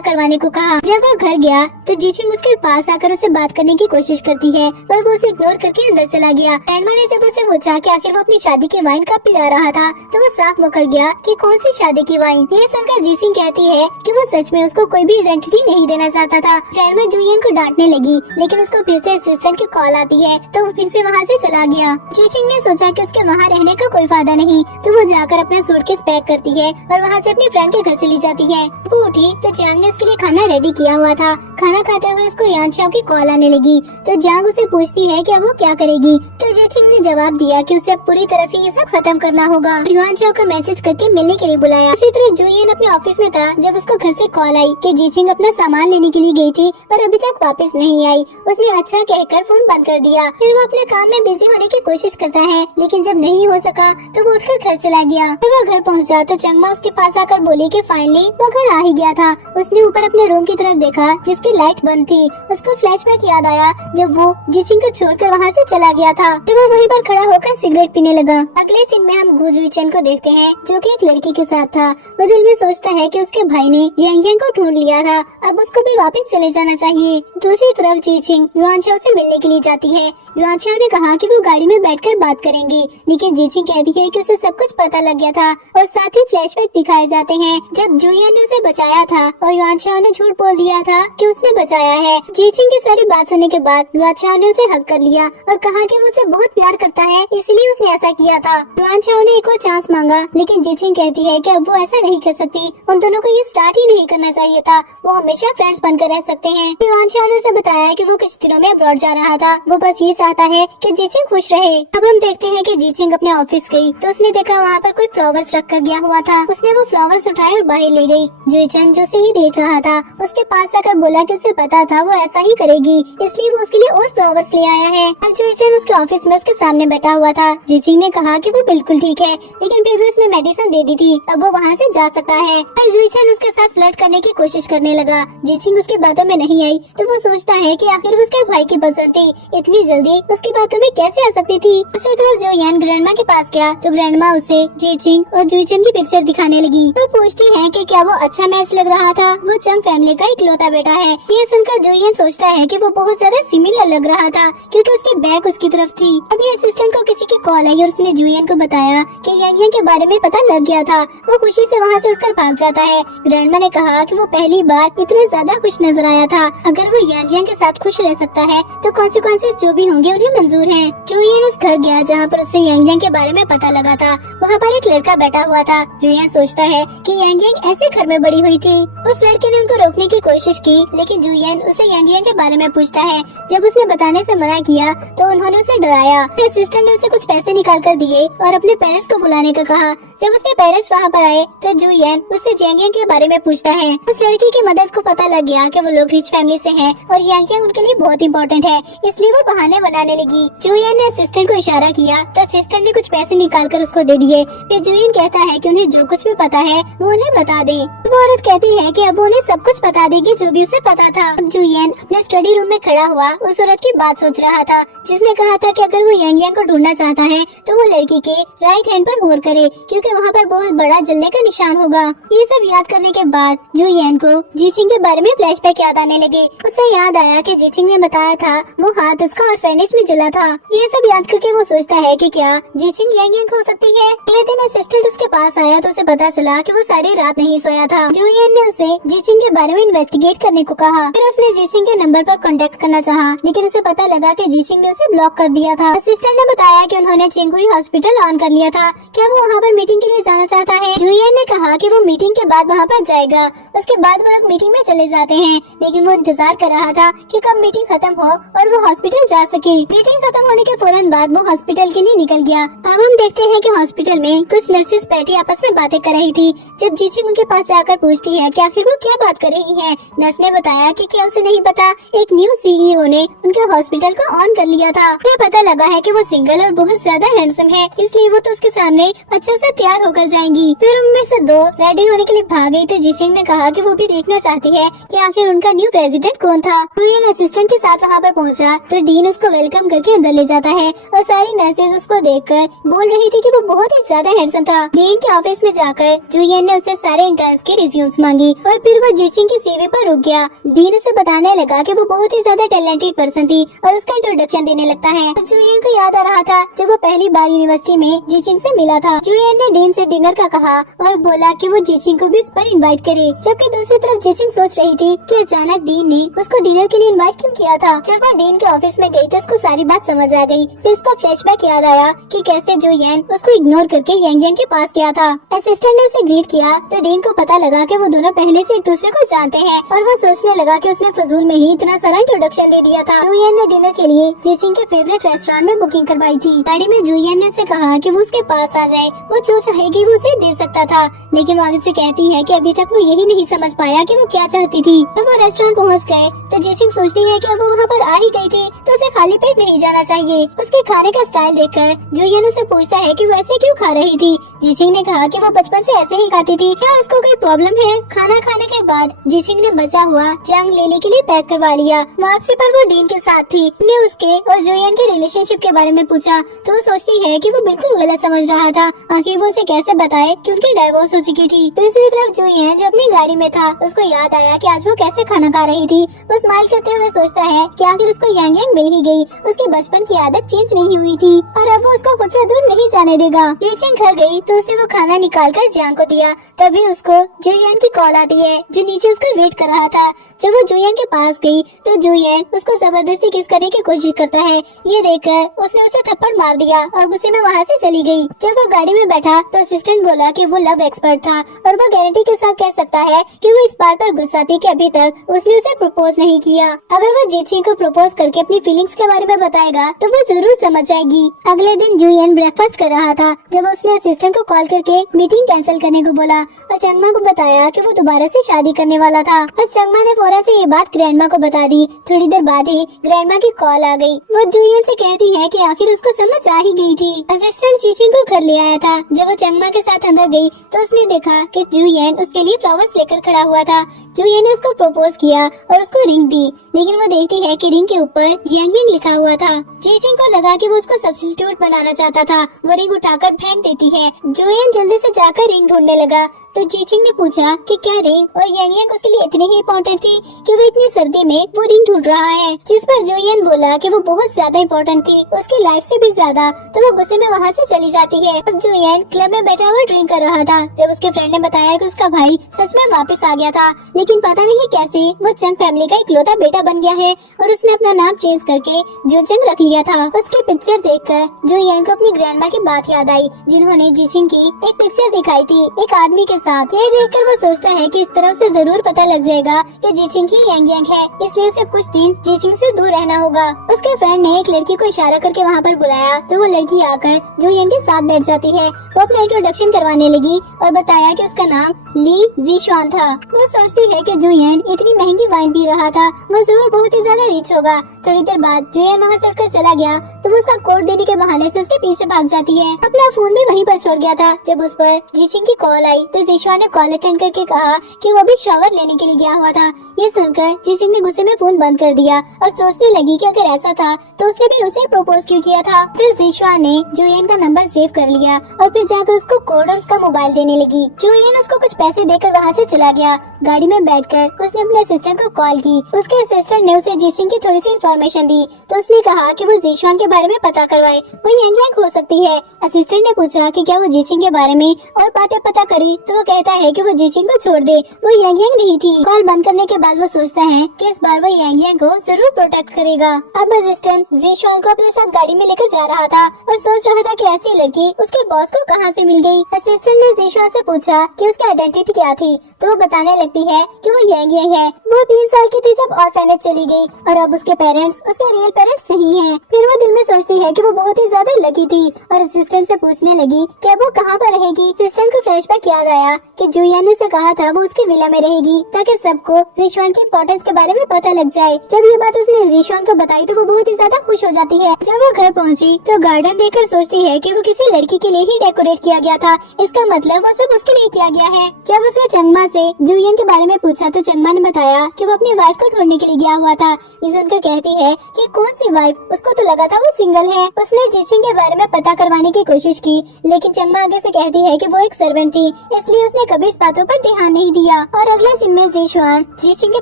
करवाने को कहा। जब वो घर गया तो जीचिंग उसके पास आकर उसे बात करने की कोशिश करती है पर वो उसे इग्नोर करके अंदर चला गया। ग्रैंडमा ने जब उसे पूछा कि आखिर वो अपनी शादी की वाइन कब पिला रहा था तो वो साफ मुकर गया कि कौन सी शादी की वाइन। ये सुनकर जीचिंग कहती है कि वो सच में उसको कोई भी आइडेंटिटी नहीं देना चाहता था। ग्रैंडमा जुयन को डांटने लगी, लेकिन उसको फिर से असिस्टेंट की कॉल आती है तो वो फिर से वहाँ से चला गया। जीचिंग ने सोचा कि उसके वहाँ रहने का कोई फायदा नहीं, तो वो जाकर अपना सूटकेस पैक करती है और वहाँ से अपने फ्रेंड के घर चली जाती है। वो उठी तो जांग ने उसके लिए खाना रेडी किया हुआ था। खाना खाते हुए उसको यानचाओ की कॉल आने लगी तो जांग उसे पूछती है कि अब वो क्या करेगी, तो जीचिंग ने जवाब दिया कि उसे अब पूरी तरह से ये सब खत्म करना होगा। यानचाओ को मैसेज करके मिलने के लिए बुलाया। उसी तरह जुयन अपने ऑफिस में था जब उसको घर से कॉल आई कि जीचिंग अपना सामान लेने के लिए गई थी पर अभी तक वापस नहीं आई। उसने अच्छा कहकर फोन बंद कर दिया। फिर वो अपने काम में बिजी होने की कोशिश करता है, लेकिन जब नहीं हो सका तो वो उठकर घर चला गया। जब वो घर पहुंचा तो चंगमा उसके पास आकर बोली कि फाइनली वो घर आ ही गया था। उसने ऊपर अपने रूम की तरफ देखा जिसकी लाइट बंद थी। उसको फ्लैशबैक याद आया जब वो जीचिंग को छोड़कर वहाँ से चला गया था। तो वो वहीं पर खड़ा होकर सिगरेट पीने लगा। अगले सीन में हम गु जुईचेन को देखते हैं जो कि एक लड़की के साथ था। वो दिल में सोचता है कि उसके भाई ने यांग यांग को ढूंढ लिया था, अब उसको भी वापस चले जाना चाहिए। दूसरी तरफ जीचिंग युआनचाओ से मिलने के लिए जाती है। युआनचाओ ने कहा कि वो गाड़ी में बैठकर बात करेंगे, लेकिन जीचिंग कहती है कि उसे सब कुछ पता लग गया था और साथ ही फ्लैशबैक दिखाए जाते हैं जब जुयन ने उसे बचाया था और युआनचाओ ने झूठ बोल दिया था कि उसने बचाया है। जीचिंग की सारी बात सुनने के बाद युआनचाओ ने उसे हक कर लिया और कहा कि वो उसे बहुत प्यार करता है, इसलिए उसने ऐसा किया था। युआनचाओ ने एक और चांस मांगा, लेकिन जीचिंग कहती है कि अब वो ऐसा नहीं कर सकती। उन दोनों को ये स्टार्ट ही नहीं करना चाहिए था, वो हमेशा फ्रेंड्स बनकर रह सकते हैं। युआनचाओ ने उसे बताया कि वो कुछ दिनों में अब्रॉड जा रहा था, वो बस ये चाहता है कि जीचिंग खुश रहे। अब हम देखते हैं कि जीचिंग अपने ऑफिस गई तो उसने देखा वहाँ पर कोई फ्लावर्स रख कर गया हुआ था। उसने वो फ्लावर्स उठाए और बाहर ले गई। जुईचेन जो उसे ही देख रहा था उसके पास आकर बोला कि उसे पता था वो ऐसा ही करेगी, इसलिए वो उसके लिए और फ्लावर्स ले आया है। अब जुईचेन उसके ऑफिस में उसके सामने बैठा हुआ था। जीचिंग ने कहा कि वो बिल्कुल ठीक है, लेकिन फिर भी उसने मेडिसिन दे दी थी, अब वो वहाँ से जा सकता है। और जुईचेन उसके साथ फ्लर्ट करने की कोशिश करने लगा। जीचिंग उसकी बातों में नहीं आई तो वो सोचता है कि आखिर वो उसके भाई की पसंद थी, इतनी जल्दी उसकी बातों में कैसे आ सकती थी। उसी तरह जो यान ग्रैंडमा के पास गया तो ग्रैंडमा उसे जीचिंग और जुईचेन की पिक्चर दिखाने लगी। वो पूछती है कि क्या वो अच्छा मैच लग रहा था, वो चंग फैमिली का इकलौता बेटा है। ये सुनकर जुयन सोचता है कि वो बहुत ज्यादा सिमिलर लग रहा था क्योंकि उसकी बैग उसकी तरफ थी। अभी असिस्टेंट को किसी की कॉल आई और उसने जुयन को बताया कि यांग यांग के बारे में पता लग गया था। वो खुशी से वहाँ से उठकर भाग जाता है। ग्रैंडमा ने कहा कि वो पहली बार इतना ज्यादा खुश नजर आया था। अगर वो यांग यांग के साथ खुश रह सकता है तो कॉन्सिक्वेंसेस जो भी होंगे उन्हें मंजूर हैं। जुयन उस घर गया जहाँ पर उसे यांग यांग के बारे में पता लगा था। वहाँ पर एक लड़का बैठा हुआ था। जुयन सोचता है कि यांग यांग ऐसे घर में बड़ी हुई थी। उस लड़के ने उनको रोकने की कोशिश की, लेकिन जुयन उसे यांग यांग के बारे में पूछता है। जब उसने बताने से मना किया तो उन्होंने उसे डराया। असिस्टेंट ने उसे कुछ पैसे निकाल कर दिए और अपने पेरेंट्स को बुलाने को कहा। जब उसके पेरेंट्स वहाँ पर आए तो जुयन उससे यांग यांग के बारे में पूछता है। उस लड़की की मदद को पता लग गया कि वो लोग रिच फैमिली से हैं और यांग यांग उनके लिए बहुत इंपॉर्टेंट है, इसलिए वो बहाने बनाने लगी। जुयन ने असिस्टेंट को इशारा किया तो असिस्टेंट ने कुछ पैसे निकाल कर उसको दे दिए। फिर जुयन कहता है कि उन्हें जो कुछ भी पता है वो उन्हें बता दे। वो औरत कहती है कि अब वो उन्हें सब कुछ बता देगी जो भी उसे पता था। अब जुयन अपने स्टडी रूम में खड़ा हुआ उस औरत की बात सोच रहा था जिसने कहा था कि अगर वो यांग यांग को ढूंढना चाहता है तो वो लड़की के राइट हैंड पर गौर करे क्योंकि वहाँ पर बहुत बड़ा जलने का निशान होगा। ये सब याद करने के बाद जुयन को जीचिंग के बारे में फ्लैशबैक याद आने लगे। उसे याद आया कि जीचिंग ने बताया था वो हाथ उसका ऑर्फेनेज में जला था। ये सब याद करके वो सोचता है कि क्या जीचिंग यांग यांग हो सकती है। अगले दिन असिस्टेंट उसके पास आया तो उसे पता चला कि वो सारी रात नहीं सोया था। जुयन ने उसे जीचिंग के बारे में इन्वेस्टिगेट करने को कहा। फिर उसने जीचिंग के नंबर पर कांटेक्ट करना चाहा, लेकिन उसे पता लगा कि जीचिंग ने उसे ब्लॉक कर दिया था। असिस्टेंट ने बताया कि उन्होंने चिंगहुई हॉस्पिटल ऑन कर लिया था। क्या वो वहाँ पर मीटिंग के लिए जाना चाहता है? जुयन ने कहा कि वो मीटिंग के बाद वहाँ पर जाएगा। उसके बाद वो लोग मीटिंग में चले जाते हैं, लेकिन वो इंतजार कर रहा था कि कब मीटिंग खत्म हो और वो हॉस्पिटल जा सके। मीटिंग खत्म होने के फौरन बाद वो हॉस्पिटल के लिए निकल गया। अब हम देखते हैं कि हॉस्पिटल में कुछ नर्सेस बैठी आपस में बातें कर रही थी। जब जीचिंग उनके पास जाकर पूछती है कि आखिर वो क्या बात कर रही है, नर्स ने बताया कि क्या उसे नहीं पता एक न्यू सीईओ ने उनके हॉस्पिटल को ऑन कर लिया था। उन्हें पता लगा है कि वो सिंगल और बहुत ज्यादा हैंडसम है, इसलिए वो तो उसके सामने अच्छे से तैयार होकर जाएंगी। फिर उनमें से दो रेडी होने के लिए भाग गई तो जीचिंग ने कहा कि वो भी देखना चाहती है कि आखिर उनका न्यू प्रेसिडेंट कौन था। जुयन असिस्टेंट के साथ वहाँ पर पहुँचा तो डीन उसको वेलकम करके अंदर ले जाता है और सारी नर्सेज उसको देखकर बोल रही थी कि वो बहुत ही ज्यादा हैंडसम था। डीन के ऑफिस में जाकर जुयन ने उससे सारे इंटर्न्स के रिज्यूम्स मांगी और फिर वो जीचिंग की सीवी पर रुक गया। डीन उसे बताने लगा कि वो बहुत ही ज्यादा टैलेंटेड पर्सन थी और उसका इंट्रोडक्शन देने लगता है। तो जुयन को याद आ रहा था जब वो पहली बार यूनिवर्सिटी में जीचिंग से मिला था। जुयन ने डीन से डिनर का कहा और बोला कि वो जीचिंग को भी इस पर इनवाइट करे, जबकि दूसरी तरफ जीचिंग सोच रही थी कि अचानक डीन ने उसको डिनर के लिए इनवाइट क्यों किया था। जब वो डीन के ऑफिस में गई तो उसको सारी बात समझ आ गई। फिर उसको फ्लैशबैक याद आया कि कैसे जुयन उसको इग्नोर करके यांग यांग के पास गया था। असिस्टेंट ने उसे ग्रीट किया तो डीन को पता लगा कि वो दोनों पहले से एक दूसरे को जानते हैं और वो सोचने लगा कि उसने फजूल में ही इतना सारा इंट्रोडक्शन दे दिया था। जुयन ने डिनर के लिए जीचिंग के फेवरेट रेस्टोरेंट में बुकिंग करवाई थी। गाड़ी में जुयन ने उसे कहा कि वो उसके पास आ जाए, वो जो चाहेगी वो उसे दे सकता था, लेकिन वो आगे से कहती है कि अभी तक वो यही नहीं समझ पाया कि वो क्या चाहती थी। जब वो रेस्टोरेंट पहुंच गए तो जीचिंग सोचती है कि अब वो वहाँ पर आ ही गई थी तो उसे खाली पेट नहीं जाना चाहिए। उसके खाने का स्टाइल देखकर जुयन उसे पूछता है कि वो ऐसे क्यों खा रही थी। जीचिंग ने कहा कि वो बचपन से ऐसे ही खाती थी, क्या उसको कोई प्रॉब्लम है। खाना खाने के बाद जीचिंग ने बचा हुआ जंग लेने के लिए पैक करवा लिया। वापसी पर वो डीन के साथ थी। ने उसके और जुयन के रिलेशनशिप के बारे में पूछा तो वो सोचती है कि वो बिल्कुल गलत समझ रहा था। आखिर वो उसे कैसे बताए कि उनकी डाइवोर्स हो चुकी थी। दूसरी तरफ जुयन जो अपनी गाड़ी में था उसको याद आया कि आज वो कैसे खाना खा रही थी। वो स्माइल करते हुए सोचता है कि आखिर उसको यांग यांग मिल ही गई। उसके बचपन की आदत चेंज नहीं हुई थी और अब वो उसको खुद से दूर नहीं जाने देगा। जीचिंग घर गई तो उसने वो खाना निकाल कर जियांग को दिया। तभी उसको जुयन की कॉल आती है जो नीचे उसका वेट कर रहा था। जब वो जुयन के पास गई तो जुयन उसको जबरदस्ती किस करने की कोशिश करता है। ये देखकर उसने उसे थप्पड़ मार दिया और गुस्से में वहाँ से चली गई। जब वो गाड़ी में बैठा तो असिस्टेंट बोला कि वो लव एक्सपर्ट था और वो गारंटी के साथ कह सकता है कि वो इस बात पर गुस्सा थी कि अभी तक उसने उसे प्रपोज नहीं किया। अगर वो जीचिंग को प्रपोज करके अपनी फीलिंग्स के बारे में बताएगा तो वो जरूर समझ जाएगी। अगले दिन जुयन ब्रेकफास्ट कर रहा था जब उसने असिस्टेंट को कॉल करके मीटिंग कैंसिल करने को बोला और चंगमा को बताया कि वो दोबारा से शादी करने वाला था। और चंगमा ने फौरन से ये बात ग्रैंडमा को बता दी। थोड़ी देर बाद ही ग्रैंडमा की कॉल आ गई। वो जुयन से कहती है कि आखिर उसको समझ आ ही गई थी। असिस्टेंट जीचिंग को घर ले आया था। जब वो चंगमा के साथ अंदर गई तो उसने देखा कि जुयन उसके लिए फ्लावर्स लेकर खड़ा हुआ था। जुयन ने उसको प्रपोज किया और उसको रिंग दी, लेकिन वो देखती है कि रिंग के ऊपर यांग यांग लिखा हुआ था। जीचिंग को लगा कि वो उसको सब्स्टिट्यूट बनाना चाहता था। वो रिंग उठाकर फेंक देती है। जुयन जल्दी से जाकर रिंग ढूंढने लगा तो जीचिंग ने पूछा कि क्या रिंग और यांग यांग उसके लिए इतनी ही इम्पोर्टेंट थी कि वो इतनी सर्दी में वो रिंग ढूंढ रहा है। जिस पर जुयन बोला कि वो बहुत ज्यादा इम्पोर्टेंट थी, उसकी लाइफ से भी ज्यादा। तो वो गुस्से में वहाँ से चली जाती है। अब जुयन क्लब में बैठा हुआ ड्रिंक कर रहा था जब उसके फ्रेंड ने बताया कि उसका भाई सच में वापस आ गया था, लेकिन पता नहीं कैसे वो चंग फैमिली का इकलौता बेटा बन गया है और उसने अपना नाम चेंज करके जोचंग रख लिया था। उसकी पिक्चर देखकर जुयन को अपनी ग्रैंडमा की बात याद आई जिन्होंने जीचिंग की एक पिक्चर दिखाई थी एक आदमी के साथ। ये देखकर वो सोचता है कि इस तरह से जरूर पता लग जाएगा कि जीचिंग ही यांग यांग है, इसलिए उसे कुछ दिन जीचिंग से दूर रहना होगा। उसके फ्रेंड ने एक लड़की को इशारा करके वहाँ पर बुलाया तो वो लड़की आकर जुयन के साथ बैठ जाती है। वो अपना इंट्रोडक्शन करवाने लगी और बताया कि उसका नाम ली जीशुआन था। वो सोचती है कि जुयन इतनी महंगी वाइन पी रहा था, वो जरूर बहुत ही ज्यादा रिच होगा। थोड़ी देर बाद जुयन वहाँ चढ़कर चला गया तो वो उसका कोट देने के बहाने से उसके पीछे भाग जाती है। अपना फोन भी वहीं पर छोड़ गया था। जब उस पर जीचिंग की कॉल आई तो जीशुआन ने कॉल अटेंड करके कहा कि वो अभी शावर लेने के लिए गया हुआ था। ये सुनकर जीचिंग ने गुस्से में फोन बंद कर दिया और सोचने लगी कि अगर ऐसा था तो उसने फिर उसे प्रपोज क्यों किया था। फिर जीशुआन ने जुयन का नंबर सेव कर लिया और फिर जाकर उसको कोड और उसका मोबाइल देने लगी। जुयन उसको कुछ पैसे देकर वहाँ से चला गया। गाड़ी में बैठकर उसने अपने असिस्टेंट को कॉल की। उसके असिस्टेंट ने उसे जीचिंग की थोड़ी सी इन्फॉर्मेशन दी तो उसने कहा कि वो जीशुआन के बारे में पता करवाए, वो यांग यांग हो सकती है। असिस्टेंट ने पूछा कि क्या वो जीचिंग के बारे में और बातें पता करी तो वो कहता है कि वो जीचिंग को छोड़ दे, वो यांग यांग नहीं थी। कॉल बंद करने के बाद वो सोचता है कि इस बार वो यांग यांग को जरूर प्रोटेक्ट करेगा। अब असिस्टेंट जीशुआन को अपने साथ गाड़ी में लेकर जा रहा था और सोच रहा था कि ऐसी लड़की उसके बॉस को कहाँ से मिल गई। असिस्टेंट ने जीशुआन से पूछा कि उसकी आइडेंटिटी क्या थी तो वो बताने लगती है कि वो यांग यांग है। वो 3 साल की थी जब ऑर्फेनेज चली गई और अब उसके पेरेंट्स उसके रियल पेरेंट्स नहीं हैं। फिर वो दिल में सोचती है कि वो बहुत ही ज्यादा लकी थी और असिस्टेंट से पूछने लगी कि अब वो कहाँ पर रहेगी। असिस्टेंट को फ्लैशबैक याद आया कि जुलियन ने उसे कहा था वो उसके विला में रहेगी ताकि सबको जीशुआन की इम्पोर्टेंस के बारे में पता लग जाए। जब ये बात उसने जीशुआन को बताई तो वो बहुत ही ज्यादा खुश हो जाती है। जब वो घर पहुंची तो गार्डन देखकर सोचती है कि वो किसी लड़की के लिए ही डेकोरेट किया गया था, इसका मतलब वो सब उसके लिए किया गया है। जब उसने चंगमा से जुलियन के बारे में पूछा तो चंगमा ने बताया कि वो अपनी वाइफ को ढूंढने के लिए गया हुआ था। ये सुनकर कहती है कि कौन सी वाइफ, उसको तो लगा था वो सिंगल है। उसने जीचिंग के बारे में पता करवाने की कोशिश की लेकिन चंगमा आगे से कहती है कि वो एक सर्वेंट थी, इसलिए उसने कभी इस बातों पर ध्यान नहीं दिया। और अगले सीन में जीशुआन जीचिंग के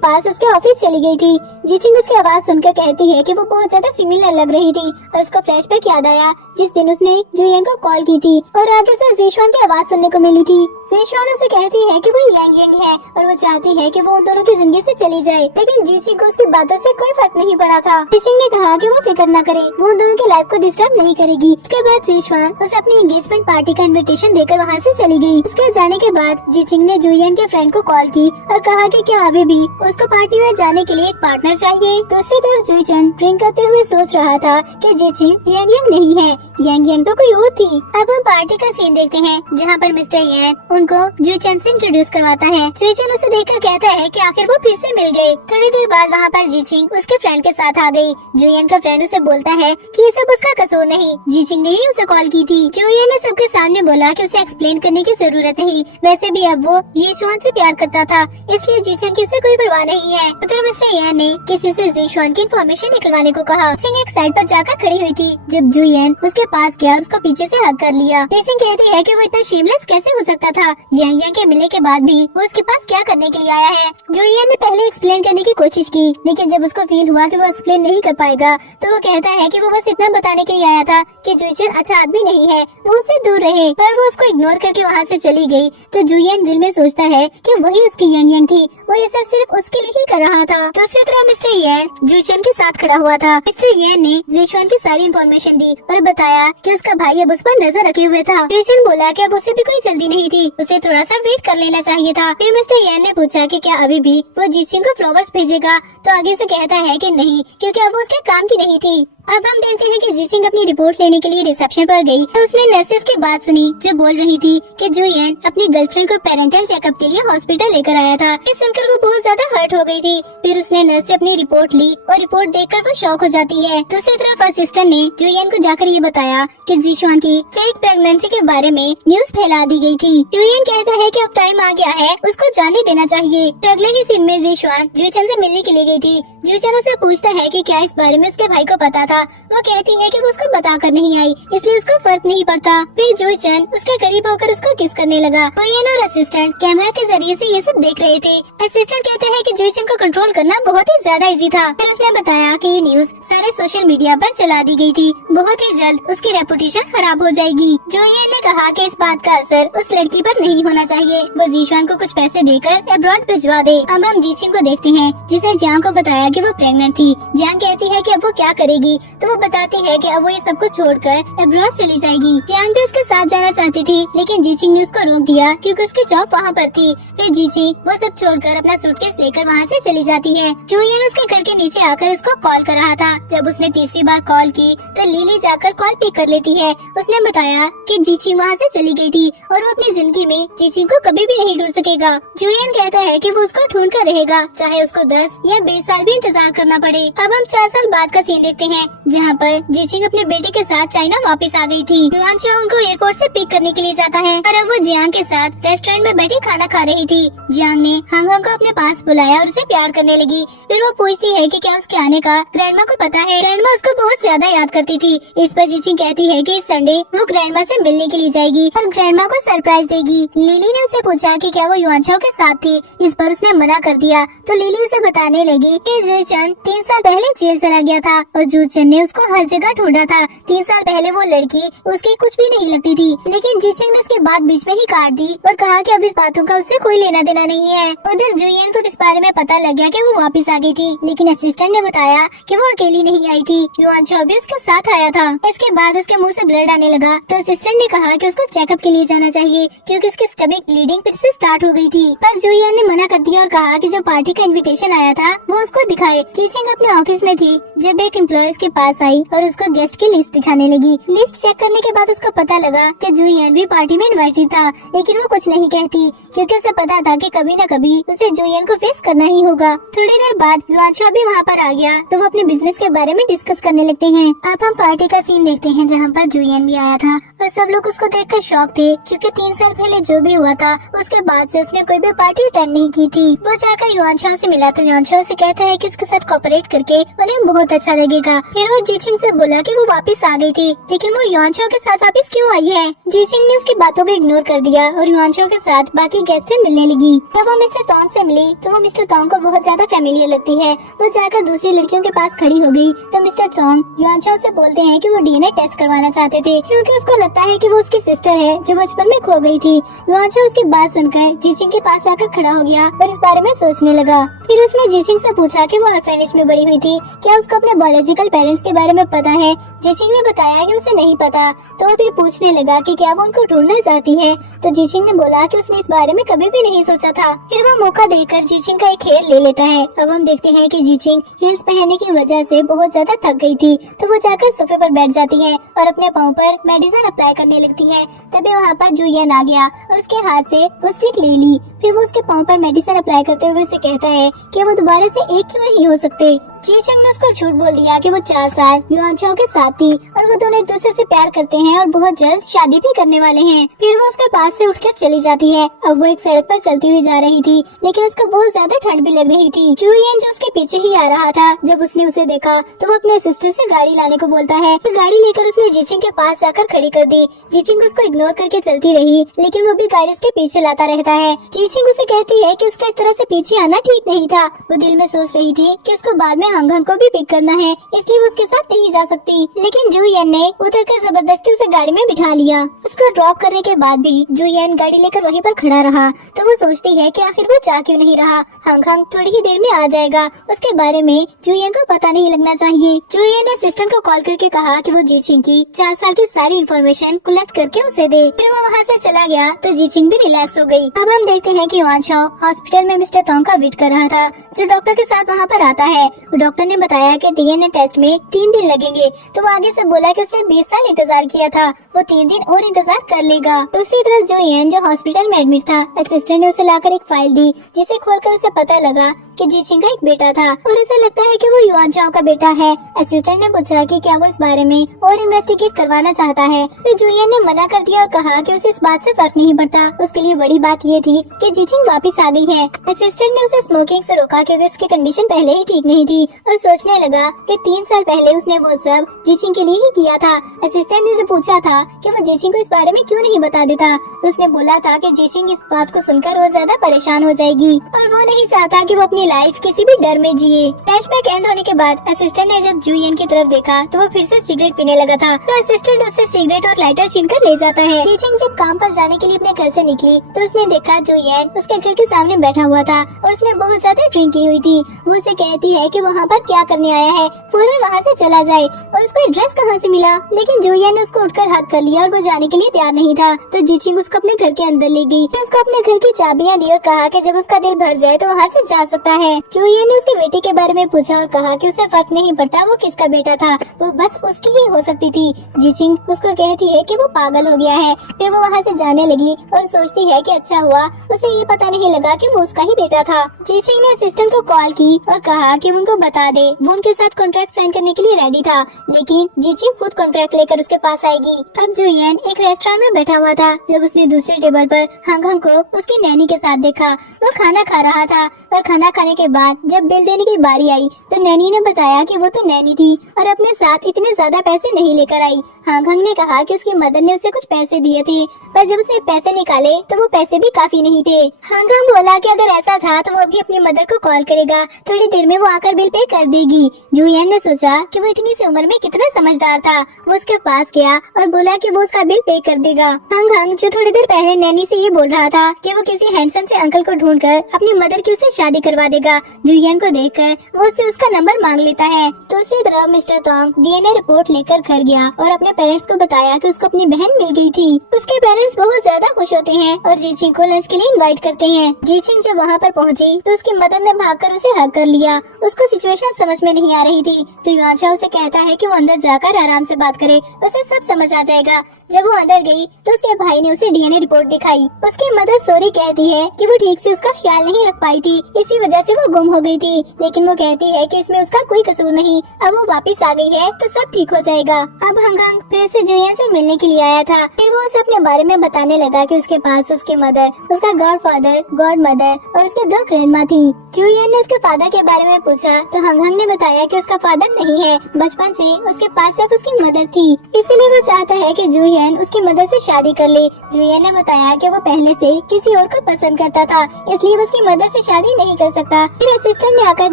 पास उसके ऑफिस चली गई थी। जीचिंग उसकी आवाज सुनकर कहती है कि वो बहुत ज्यादा सिमिलर लग रही थी और उसको फ्लैशबैक याद आया जिस दिन उसने जुलियन को कॉल की थी और आगे से जीशुआन की आवाज सुनने को मिली थी। जीशुआन उसे कहती है कि वो यंग है और वो चाहती है कि वो उन दोनों की जिंदगी से चली जाए, लेकिन जीचिंग को उसकी बातों से कोई फर्क नहीं पड़ा था। जीचिंग ने कहा कि वो फिक्र न करे, वो उन दोनों की लाइफ को डिस्टर्ब नहीं करेगी। उसके बाद जीशुआन उसे अपनी एंगेजमेंट पार्टी का इनविटेशन देकर वहाँ से चली गई। उसके जाने के बाद जीचिंग ने जुलियन के फ्रेंड को कॉल की और कहा कि क्या अभी भी उसको पार्टी में जाने के लिए एक पार्टनर चाहिए। दूसरी तरफ जुइचन ड्रिंक करते हुए सोच रहा था कि जीचिंग यंग नहीं है, यंग तो कोई और थी। अब हम पार्टी का सीन देखते हैं जहाँ पर मिस्टर येन उनको जुइचन से इंट्रोड्यूस करवाता है। जुइचन उसे देखकर कहता है कि आखिर वो फिर से मिल गए। थोड़ी देर बाद वहाँ पर जीचिंग उसके फ्रेंड के साथ आ गई। जुलियन का फ्रेंड उसे बोलता है कि ये सब उसका कसूर नहीं, जीचिंग ने ही उसे कॉल की थी। जुलियन ने सबके सामने बोला कि उसे एक्सप्लेन करने की जरूरत नहीं, वैसे भी अब वो जीशुआन से प्यार करता था, इसलिए जीचिंग की उसे कोई परवाह नहीं है। तो मिस्टर येन ने किसी से जीशुआन की इन्फॉर्मेशन निकलवाने को कहा। जीचिंग एक साइड पर जाकर खड़ी हुई थी। जब जुलियन उसके पास गया उसको पीछे से हग कर लिया। जीचिंग कहती है कि वो इतना शेमलेस कैसे हो सकता था, यंग के मिलने के बाद भी वो उसके पास क्या करने के लिए आया है। जुलियन ने पहले एक्सप्लेन करने की कोशिश की लेकिन जब उसको फील हुआ कि वो एक्सप्लेन नहीं कर पाएगा तो वो कहता है कि वो बस इतना बताने के लिए आया था कि जुइचन अच्छा आदमी नहीं है, वो उससे दूर रहे। पर वो उसको इग्नोर करके वहाँ से चली गई। तो जुलियन दिल में सोचता है कि वही उसकी यंग थी, वो ये सब सिर्फ उसके लिए ही कर रहा था। दूसरी तरफ मिस्टर येन जुइचन के साथ खड़ा हुआ था। मिस्टर येन ने जीशुआन की सारी इन्फॉर्मेशन दी और बताया कि उसका भाई अब उस पर नजर रखे हुए था। जुइचन बोला कि अब उसे भी कोई जल्दी नहीं थी, उसे थोड़ा सा वेट कर लेना चाहिए था। फिर मिस्टर येन ने पूछा कि क्या अभी भी वो जीचिंग को फ्लावर्स भेजेगा, तो आगे से कहता है कि नहीं, क्योंकि अब वो उसके काम की नहीं थी। अब हम देखते हैं कि जीचिंग अपनी रिपोर्ट लेने के लिए रिसेप्शन पर गई तो उसने नर्सेस की बात सुनी जो बोल रही थी कि जुलियन अपनी गर्लफ्रेंड को पेरेंटल चेकअप के लिए हॉस्पिटल लेकर आया था। ये सुनकर वो बहुत ज्यादा हर्ट हो गई थी। फिर उसने नर्स से अपनी रिपोर्ट ली और रिपोर्ट देखकर वो शॉक हो जाती है। दूसरी तरफ असिस्टेंट ने जुलियन को जाकर ये बताया कि जीशुआन की फेक प्रेगनेंसी के बारे में न्यूज फैला दी गई थी। जुलियन कहता है कि अब टाइम आ गया है, उसको जाने देना चाहिए। अगले ही सीन में जीशुआन जुइचन से मिलने के लिए गई थी। जुइचन उसे पूछता है कि क्या इस बारे में उसके भाई को पता था। वो कहती है कि वो उसको बताकर नहीं आई, इसलिए उसको फर्क नहीं पड़ता। फिर जुइचन उसके करीब होकर उसको किस करने लगा। जुइचन और असिस्टेंट कैमरा के जरिए से ये सब देख रहे थे। असिस्टेंट कहते हैं कि जुइचन को कंट्रोल करना बहुत ही ज्यादा इजी था। फिर उसने बताया कि ये न्यूज सारे सोशल मीडिया पर चला दी गई थी, बहुत ही जल्द उसकी रेपुटेशन खराब हो जाएगी। जुइचन ने कहा कि इस बात का असर उस लड़की पर नहीं होना चाहिए, वो जीशुआन को कुछ पैसे देकर अब्रॉड भिजवा दे। अब हम जीचिंग को देखते हैं जिसने जियांग को बताया कि वो प्रेग्नेंट थी। जियांग कहती है कि अब वो क्या करेगी, तो वो बताती है कि अब वो ये सब कुछ छोड़कर अब्रॉड चली जाएगी। जियांग भी उसके साथ जाना चाहती थी लेकिन जीचिंग ने उसको रोक दिया क्योंकि उसकी जॉब वहाँ पर थी। फिर जीचिंग वो सब छोड़कर अपना सूटकेस लेकर वहाँ से चली जाती है। जुलियन उसके घर के नीचे आकर उसको कॉल कर रहा था। जब उसने तीसरी बार कॉल की तो लिली जाकर कॉल पिक कर लेती है। उसने बताया कि जीचिंग वहाँ से चली गई थी और वो अपनी जिंदगी में जीचिंग को कभी भी नहीं ढूंढ सकेगा। जुलियन कहता है कि वो उसको ढूंढ कर रहेगा, चाहे उसको 10 या 20 साल भी इंतजार करना पड़े। अब हम 4 साल बाद का सीन देखते हैं जहाँ पर जीचिंग अपने बेटे के साथ चाइना वापस आ गई थी। युआन चाओ उनको एयरपोर्ट से पिक करने के लिए जाता है और अब वो जियांग के साथ रेस्टोरेंट में बैठी खाना खा रही थी। जियांग ने हांगहांग को अपने पास बुलाया और उसे प्यार करने लगी। फिर वो पूछती है कि क्या उसके आने का ग्रैंडमा को पता है। ग्रैंडमा उसको बहुत ज्यादा याद करती थी। इस पर जीचिंग कहती है कि इस संडे वो ग्रैंडमा से मिलने के लिए जाएगी और ग्रैंडमा को सरप्राइज देगी। लिली ने उसे पूछा कि क्या वो युआन चाओ के साथ थी। इस पर उसने मना कर दिया तो लिली उसे बताने लगी कि जुइचन 3 साल पहले जेल चला गया था और जुइचन ने उसको हर जगह ढूंढा था। 3 साल पहले वो लड़की उसकी कुछ भी नहीं लगती थी, लेकिन जीचिंग ने उसकी बात बीच में ही काट दी और कहा कि अब इस बातों का उससे कोई लेना देना नहीं है। उधर जुलियन को इस बारे में पता लग गया कि वो वापस आ गई थी, लेकिन असिस्टेंट ने बताया कि वो अकेली नहीं आई थी, युआन चाओ भी उसके साथ आया था। इसके बाद उसके मुंह से ब्लड आने लगा तो असिस्टेंट ने कहा कि उसको चेकअप के लिए जाना चाहिए क्योंकि उसकी स्टमक ब्लीडिंग फिर से स्टार्ट हो गई थी। पर जुलियन ने मना कर दिया और कहा कि जो पार्टी का इन्विटेशन आया था वो उसको दिखाए। जीचिंग अपने ऑफिस में थी जब एक एम्प्लॉय के पास आई और उसको गेस्ट की लिस्ट दिखाने लगी। लिस्ट चेक करने के बाद उसको पता लगा कि जुयन भी पार्टी में इनवाइटेड था, लेकिन वो कुछ नहीं कहती क्योंकि उसे पता था कि कभी न कभी उसे जुयन को फेस करना ही होगा। थोड़ी देर बाद युआनचो भी वहाँ पर आ गया तो वो अपने बिजनेस के बारे में डिस्कस करने लगते हैं। अब हम पार्टी का सीन देखते हैं जहाँ पर जुयन भी आया था और सब लोग उसको देखकर शॉक थे क्योंकि 3 साल पहले जो भी हुआ था उसके बाद से उसने कोई भी पार्टी अटेंड नहीं की थी। वो जाकर युआनचो से मिला तो युआनचो से कहता है कि उसके साथ कोऑपरेट करके उन्हें बहुत अच्छा लगेगा। फिर वो जीचिंग से बोला कि वो वापस आ गई थी, लेकिन वो युआनचो के साथ वापस क्यों आई है। जीचिंग ने उसकी बातों को इग्नोर कर दिया और युआनचो के साथ बाकी गेस्ट से मिलने लगी। जब वो मिस्टर टोंग से मिली तो वो मिस्टर टोंग को बहुत ज्यादा फैमिलियर लगती है। वो जाकर दूसरी लड़कियों के पास खड़ी हो गई तो मिस्टर टोंग युआनचो से बोलते हैं कि वो डीएनए टेस्ट करवाना चाहते थे क्योंकि उसको लगता है कि वो उसकी सिस्टर है जो बचपन में खो गई थी। युआनचो उसकी बात सुनकर जीचिंग के पास जाकर खड़ा हो गया और इस बारे में सोचने लगा। फिर उसने जीचिंग से पूछा कि वो ऑर्फेनेज में बड़ी हुई थी, क्या उसको अपने बायोलॉजिकल पेरेंट्स के बारे में पता है। जीचिंग ने बताया कि उसे नहीं पता। तो वो फिर पूछने लगा कि क्या वो उनको ढूंढना चाहती है, तो जीचिंग ने बोला कि उसने इस बारे में कभी भी नहीं सोचा था। फिर वो मौका देकर जीचिंग का एक हेयर ले लेता है। अब हम देखते हैं कि जीचिंग हील्स पहनने की वजह से बहुत ज्यादा थक गई थी, तो वो जाकर सोफे पर बैठ जाती है और अपने पाँव पर मेडिसिन अप्लाई करने लगती है। तभी वहाँ पर जुयन आ गया और उसके हाथ से वो स्टिक ले ली। फिर वो उसके पाँव पर मेडिसिन अप्लाई करते हुए उसे कहता है कि वो दोबारा से एक क्यों नहीं हो सकते। जीचिंग ने उसको झूठ बोल दिया कि वो 4 साल युआनचो के साथ थी और वो दोनों एक दूसरे से प्यार करते हैं और बहुत जल्द शादी भी करने वाले हैं। फिर वो उसके पास से उठकर चली जाती है। अब वो एक सड़क पर चलती हुई जा रही थी, लेकिन उसको बहुत ज्यादा ठंड भी लग रही थी। जुयन जो उसके पीछे ही आ रहा था, जब उसने उसे देखा तो वो अपने सिस्टर से गाड़ी लाने को बोलता है। तो गाड़ी लेकर उसने जीचिंग के पास जाकर खड़ी कर दी। जीचिंग उसको इग्नोर करके चलती रही, लेकिन वो भी गाड़ी उसके पीछे लाता रहता है। जीचिंग उसे कहती है कि उसका इस तरह से पीछे आना ठीक नहीं था। वो दिल में सोच रही थी कि उसको बाद में हंग को भी पिक करना है, इसलिए वो उसके साथ नहीं जा सकती। लेकिन जुयन ने उतरकर जबरदस्ती उसे गाड़ी में बिठा लिया। उसको ड्रॉप करने के बाद भी जुयन गाड़ी लेकर वहीं पर खड़ा रहा। तो वो सोचती है कि आखिर वो जा क्यों नहीं रहा। हंग थोड़ी ही देर में आ जाएगा, उसके बारे में जुयन को पता नहीं लगना चाहिए। जुयन ने असिस्टेंट को कॉल करके कहा कि वो जीचिंग की 4 साल की सारी इन्फॉर्मेशन कलेक्ट करके उसे दे। फिर वो वहाँ से चला गया तो जीचिंग भी रिलैक्स हो गई। अब हम देखते हैं कि युआनचो हॉस्पिटल में मिस्टर टोंग का वेट कर रहा था, जो डॉक्टर के साथ वहाँ पर आता है। डॉक्टर ने बताया कि डीएनए टेस्ट में 3 दिन लगेंगे, तो वो आगे से बोला कि उसने 20 साल इंतजार किया था, वो 3 दिन और इंतजार कर लेगा। दूसरी तरफ जुयन जो हॉस्पिटल में एडमिट था, असिस्टेंट ने उसे लाकर एक फाइल दी, जिसे खोलकर उसे पता लगा कि जीचिंग का एक बेटा था और उसे लगता है कि वो युआनचो का बेटा है। असिस्टेंट ने पूछा कि क्या वो इस बारे में और इन्वेस्टिगेट करवाना चाहता है, तो जुयन ने मना कर दिया और कहा कि उसे इस बात से फर्क नहीं पड़ता। उसके लिए बड़ी बात ये थी कि जीचिंग वापस आ गई है। असिस्टेंट ने उसे स्मोकिंग से रोका क्योंकि उसकी कंडीशन पहले ही ठीक नहीं थी और सोचने लगा कि 3 साल पहले उसने वो सब जीचिंग के लिए ही किया था। असिस्टेंट ने उसे पूछा था कि वो जीचिंग को इस बारे में क्यों नहीं बता देता, तो उसने बोला था कि जीचिंग इस बात को सुनकर और ज्यादा परेशान हो जाएगी और वो नहीं चाहता कि वो अपनी लाइफ किसी भी डर में जिए। फ्लैशबैक एंड होने के बाद असिस्टेंट ने जब जुयन की तरफ देखा तो वो फिर से सिगरेट पीने लगा था, तो असिस्टेंट उससे सिगरेट और लाइटर छीन कर ले जाता है। जीचिंग जब काम पर जाने के लिए अपने घर से निकली तो उसने देखा जुयन उसके घर के सामने बैठा हुआ था और उसने बहुत ज्यादा ड्रिंक की हुई थी। वो उसे कहती है कि वहाँ पर क्या करने आया है, फौरन वहाँ से चला जाए और उसको ड्रेस कहाँ से मिला। लेकिन जुयन ने उसको उठकर हक कर लिया और वो जाने के लिए तैयार नहीं था, तो जीचिंग उसको अपने घर के अंदर ले गई। उसको अपने घर की चाबियां दी और कहा कि जब उसका दिल भर जाए तो वहाँ से जा सकता है। जुयन ने उसके बेटे के बारे में पूछा और कहा कि उसे फर्क नहीं पड़ता वो किसका बेटा था, वो बस उसकी ही हो सकती थी। जीचिंग उसको कहती है कि वो पागल हो गया है। फिर वो वहाँ से जाने लगी और सोचती है कि अच्छा हुआ उसे ये पता नहीं लगा कि वो उसका ही बेटा था। जीचिंग ने असिस्टेंट को कॉल की और कहा कि उनको बता दे वो उनके साथ कॉन्ट्रैक्ट साइन करने के लिए रेडी था, लेकिन जीचिंग खुद कॉन्ट्रैक्ट लेकर उसके पास आएगी। अब जुयन एक रेस्टोरेंट में बैठा हुआ था जब उसने दूसरे टेबल पर हंग को उसकी नैनी के साथ देखा। वो खाना खा रहा था और खाना खाने के बाद जब बिल देने की बारी आई तो नैनी ने बताया कि वो तो नैनी थी और अपने साथ इतने ज्यादा पैसे नहीं लेकर आई। हंग ने कहा कि उसकी मदर ने उसे कुछ पैसे दिए थे, पर जब उसने पैसे निकाले तो वो पैसे भी काफी नहीं थे। हंग बोला कि अगर ऐसा था तो वो अभी अपनी मदर को कॉल करेगा, थोड़ी देर में वो आकर बिल पे कर देगी। जुयन ने सोचा कि वो इतनी सी उम्र में कितना समझदार था। वो उसके पास गया और बोला कि वो उसका बिल पे कर देगा। हंग जो थोड़ी देर पहले नैनी से ये बोल रहा था कि वो किसी हैंडसम से अंकल को ढूंढकर अपनी मदर की उससे शादी करवा करवा देगा। जुयन को देखकर वो उससे उसका नंबर मांग लेता है। दूसरी तरफ मिस्टर तोंग डीएनए रिपोर्ट लेकर घर गया और अपने पेरेंट्स को बताया कि उसको अपनी बहन मिल गई थी। उसके पेरेंट्स बहुत ज्यादा खुश होते हैं और जीचिंग को लंच के लिए इनवाइट करते हैं। जीचिंग जब वहाँ पर पहुँची तो उसकी मदर ने भागकर उसे हग कर लिया। उसको सिचुएशन समझ में नहीं आ रही थी तो युआनचाओ उसे कहता है कि वो अंदर जाकर आराम से बात करे, उसे सब समझ आ जाएगा। जब वो अंदर गई तो उसके भाई ने उसे डीएनए रिपोर्ट दिखाई। उसकी मदर सॉरी कहती है कि वो ठीक से उसका ख्याल नहीं रख पाई थी, इसी वजह से वो गुम हो गई थी। लेकिन वो कहती है कि इसमें उसका कोई कसूर नहीं, अब वो वापस आ गई है तो सब ठीक हो जाएगा। अब हंगांग फिर से जुयन से मिलने के लिए आया था। फिर वो उसे अपने बारे में बताने लगा कि उसके पास उसकी मदर, उसका गॉडफादर, गॉड मदर और उसके 2 ग्रैंडमा थी। जुयन ने उसके फादर के बारे में पूछा तो हंगांग ने बताया कि उसका फादर नहीं है, बचपन से उसके पास सिर्फ उसकी मदर थी, इसीलिए वो चाहता है कि जुयन उसकी मदर से शादी कर ले। जुयन ने बताया कि वो पहले से किसी और को पसंद करता था, इसलिए वो उसकी मदर से शादी नहीं कर सकता। फिर असिस्टेंट ने आकर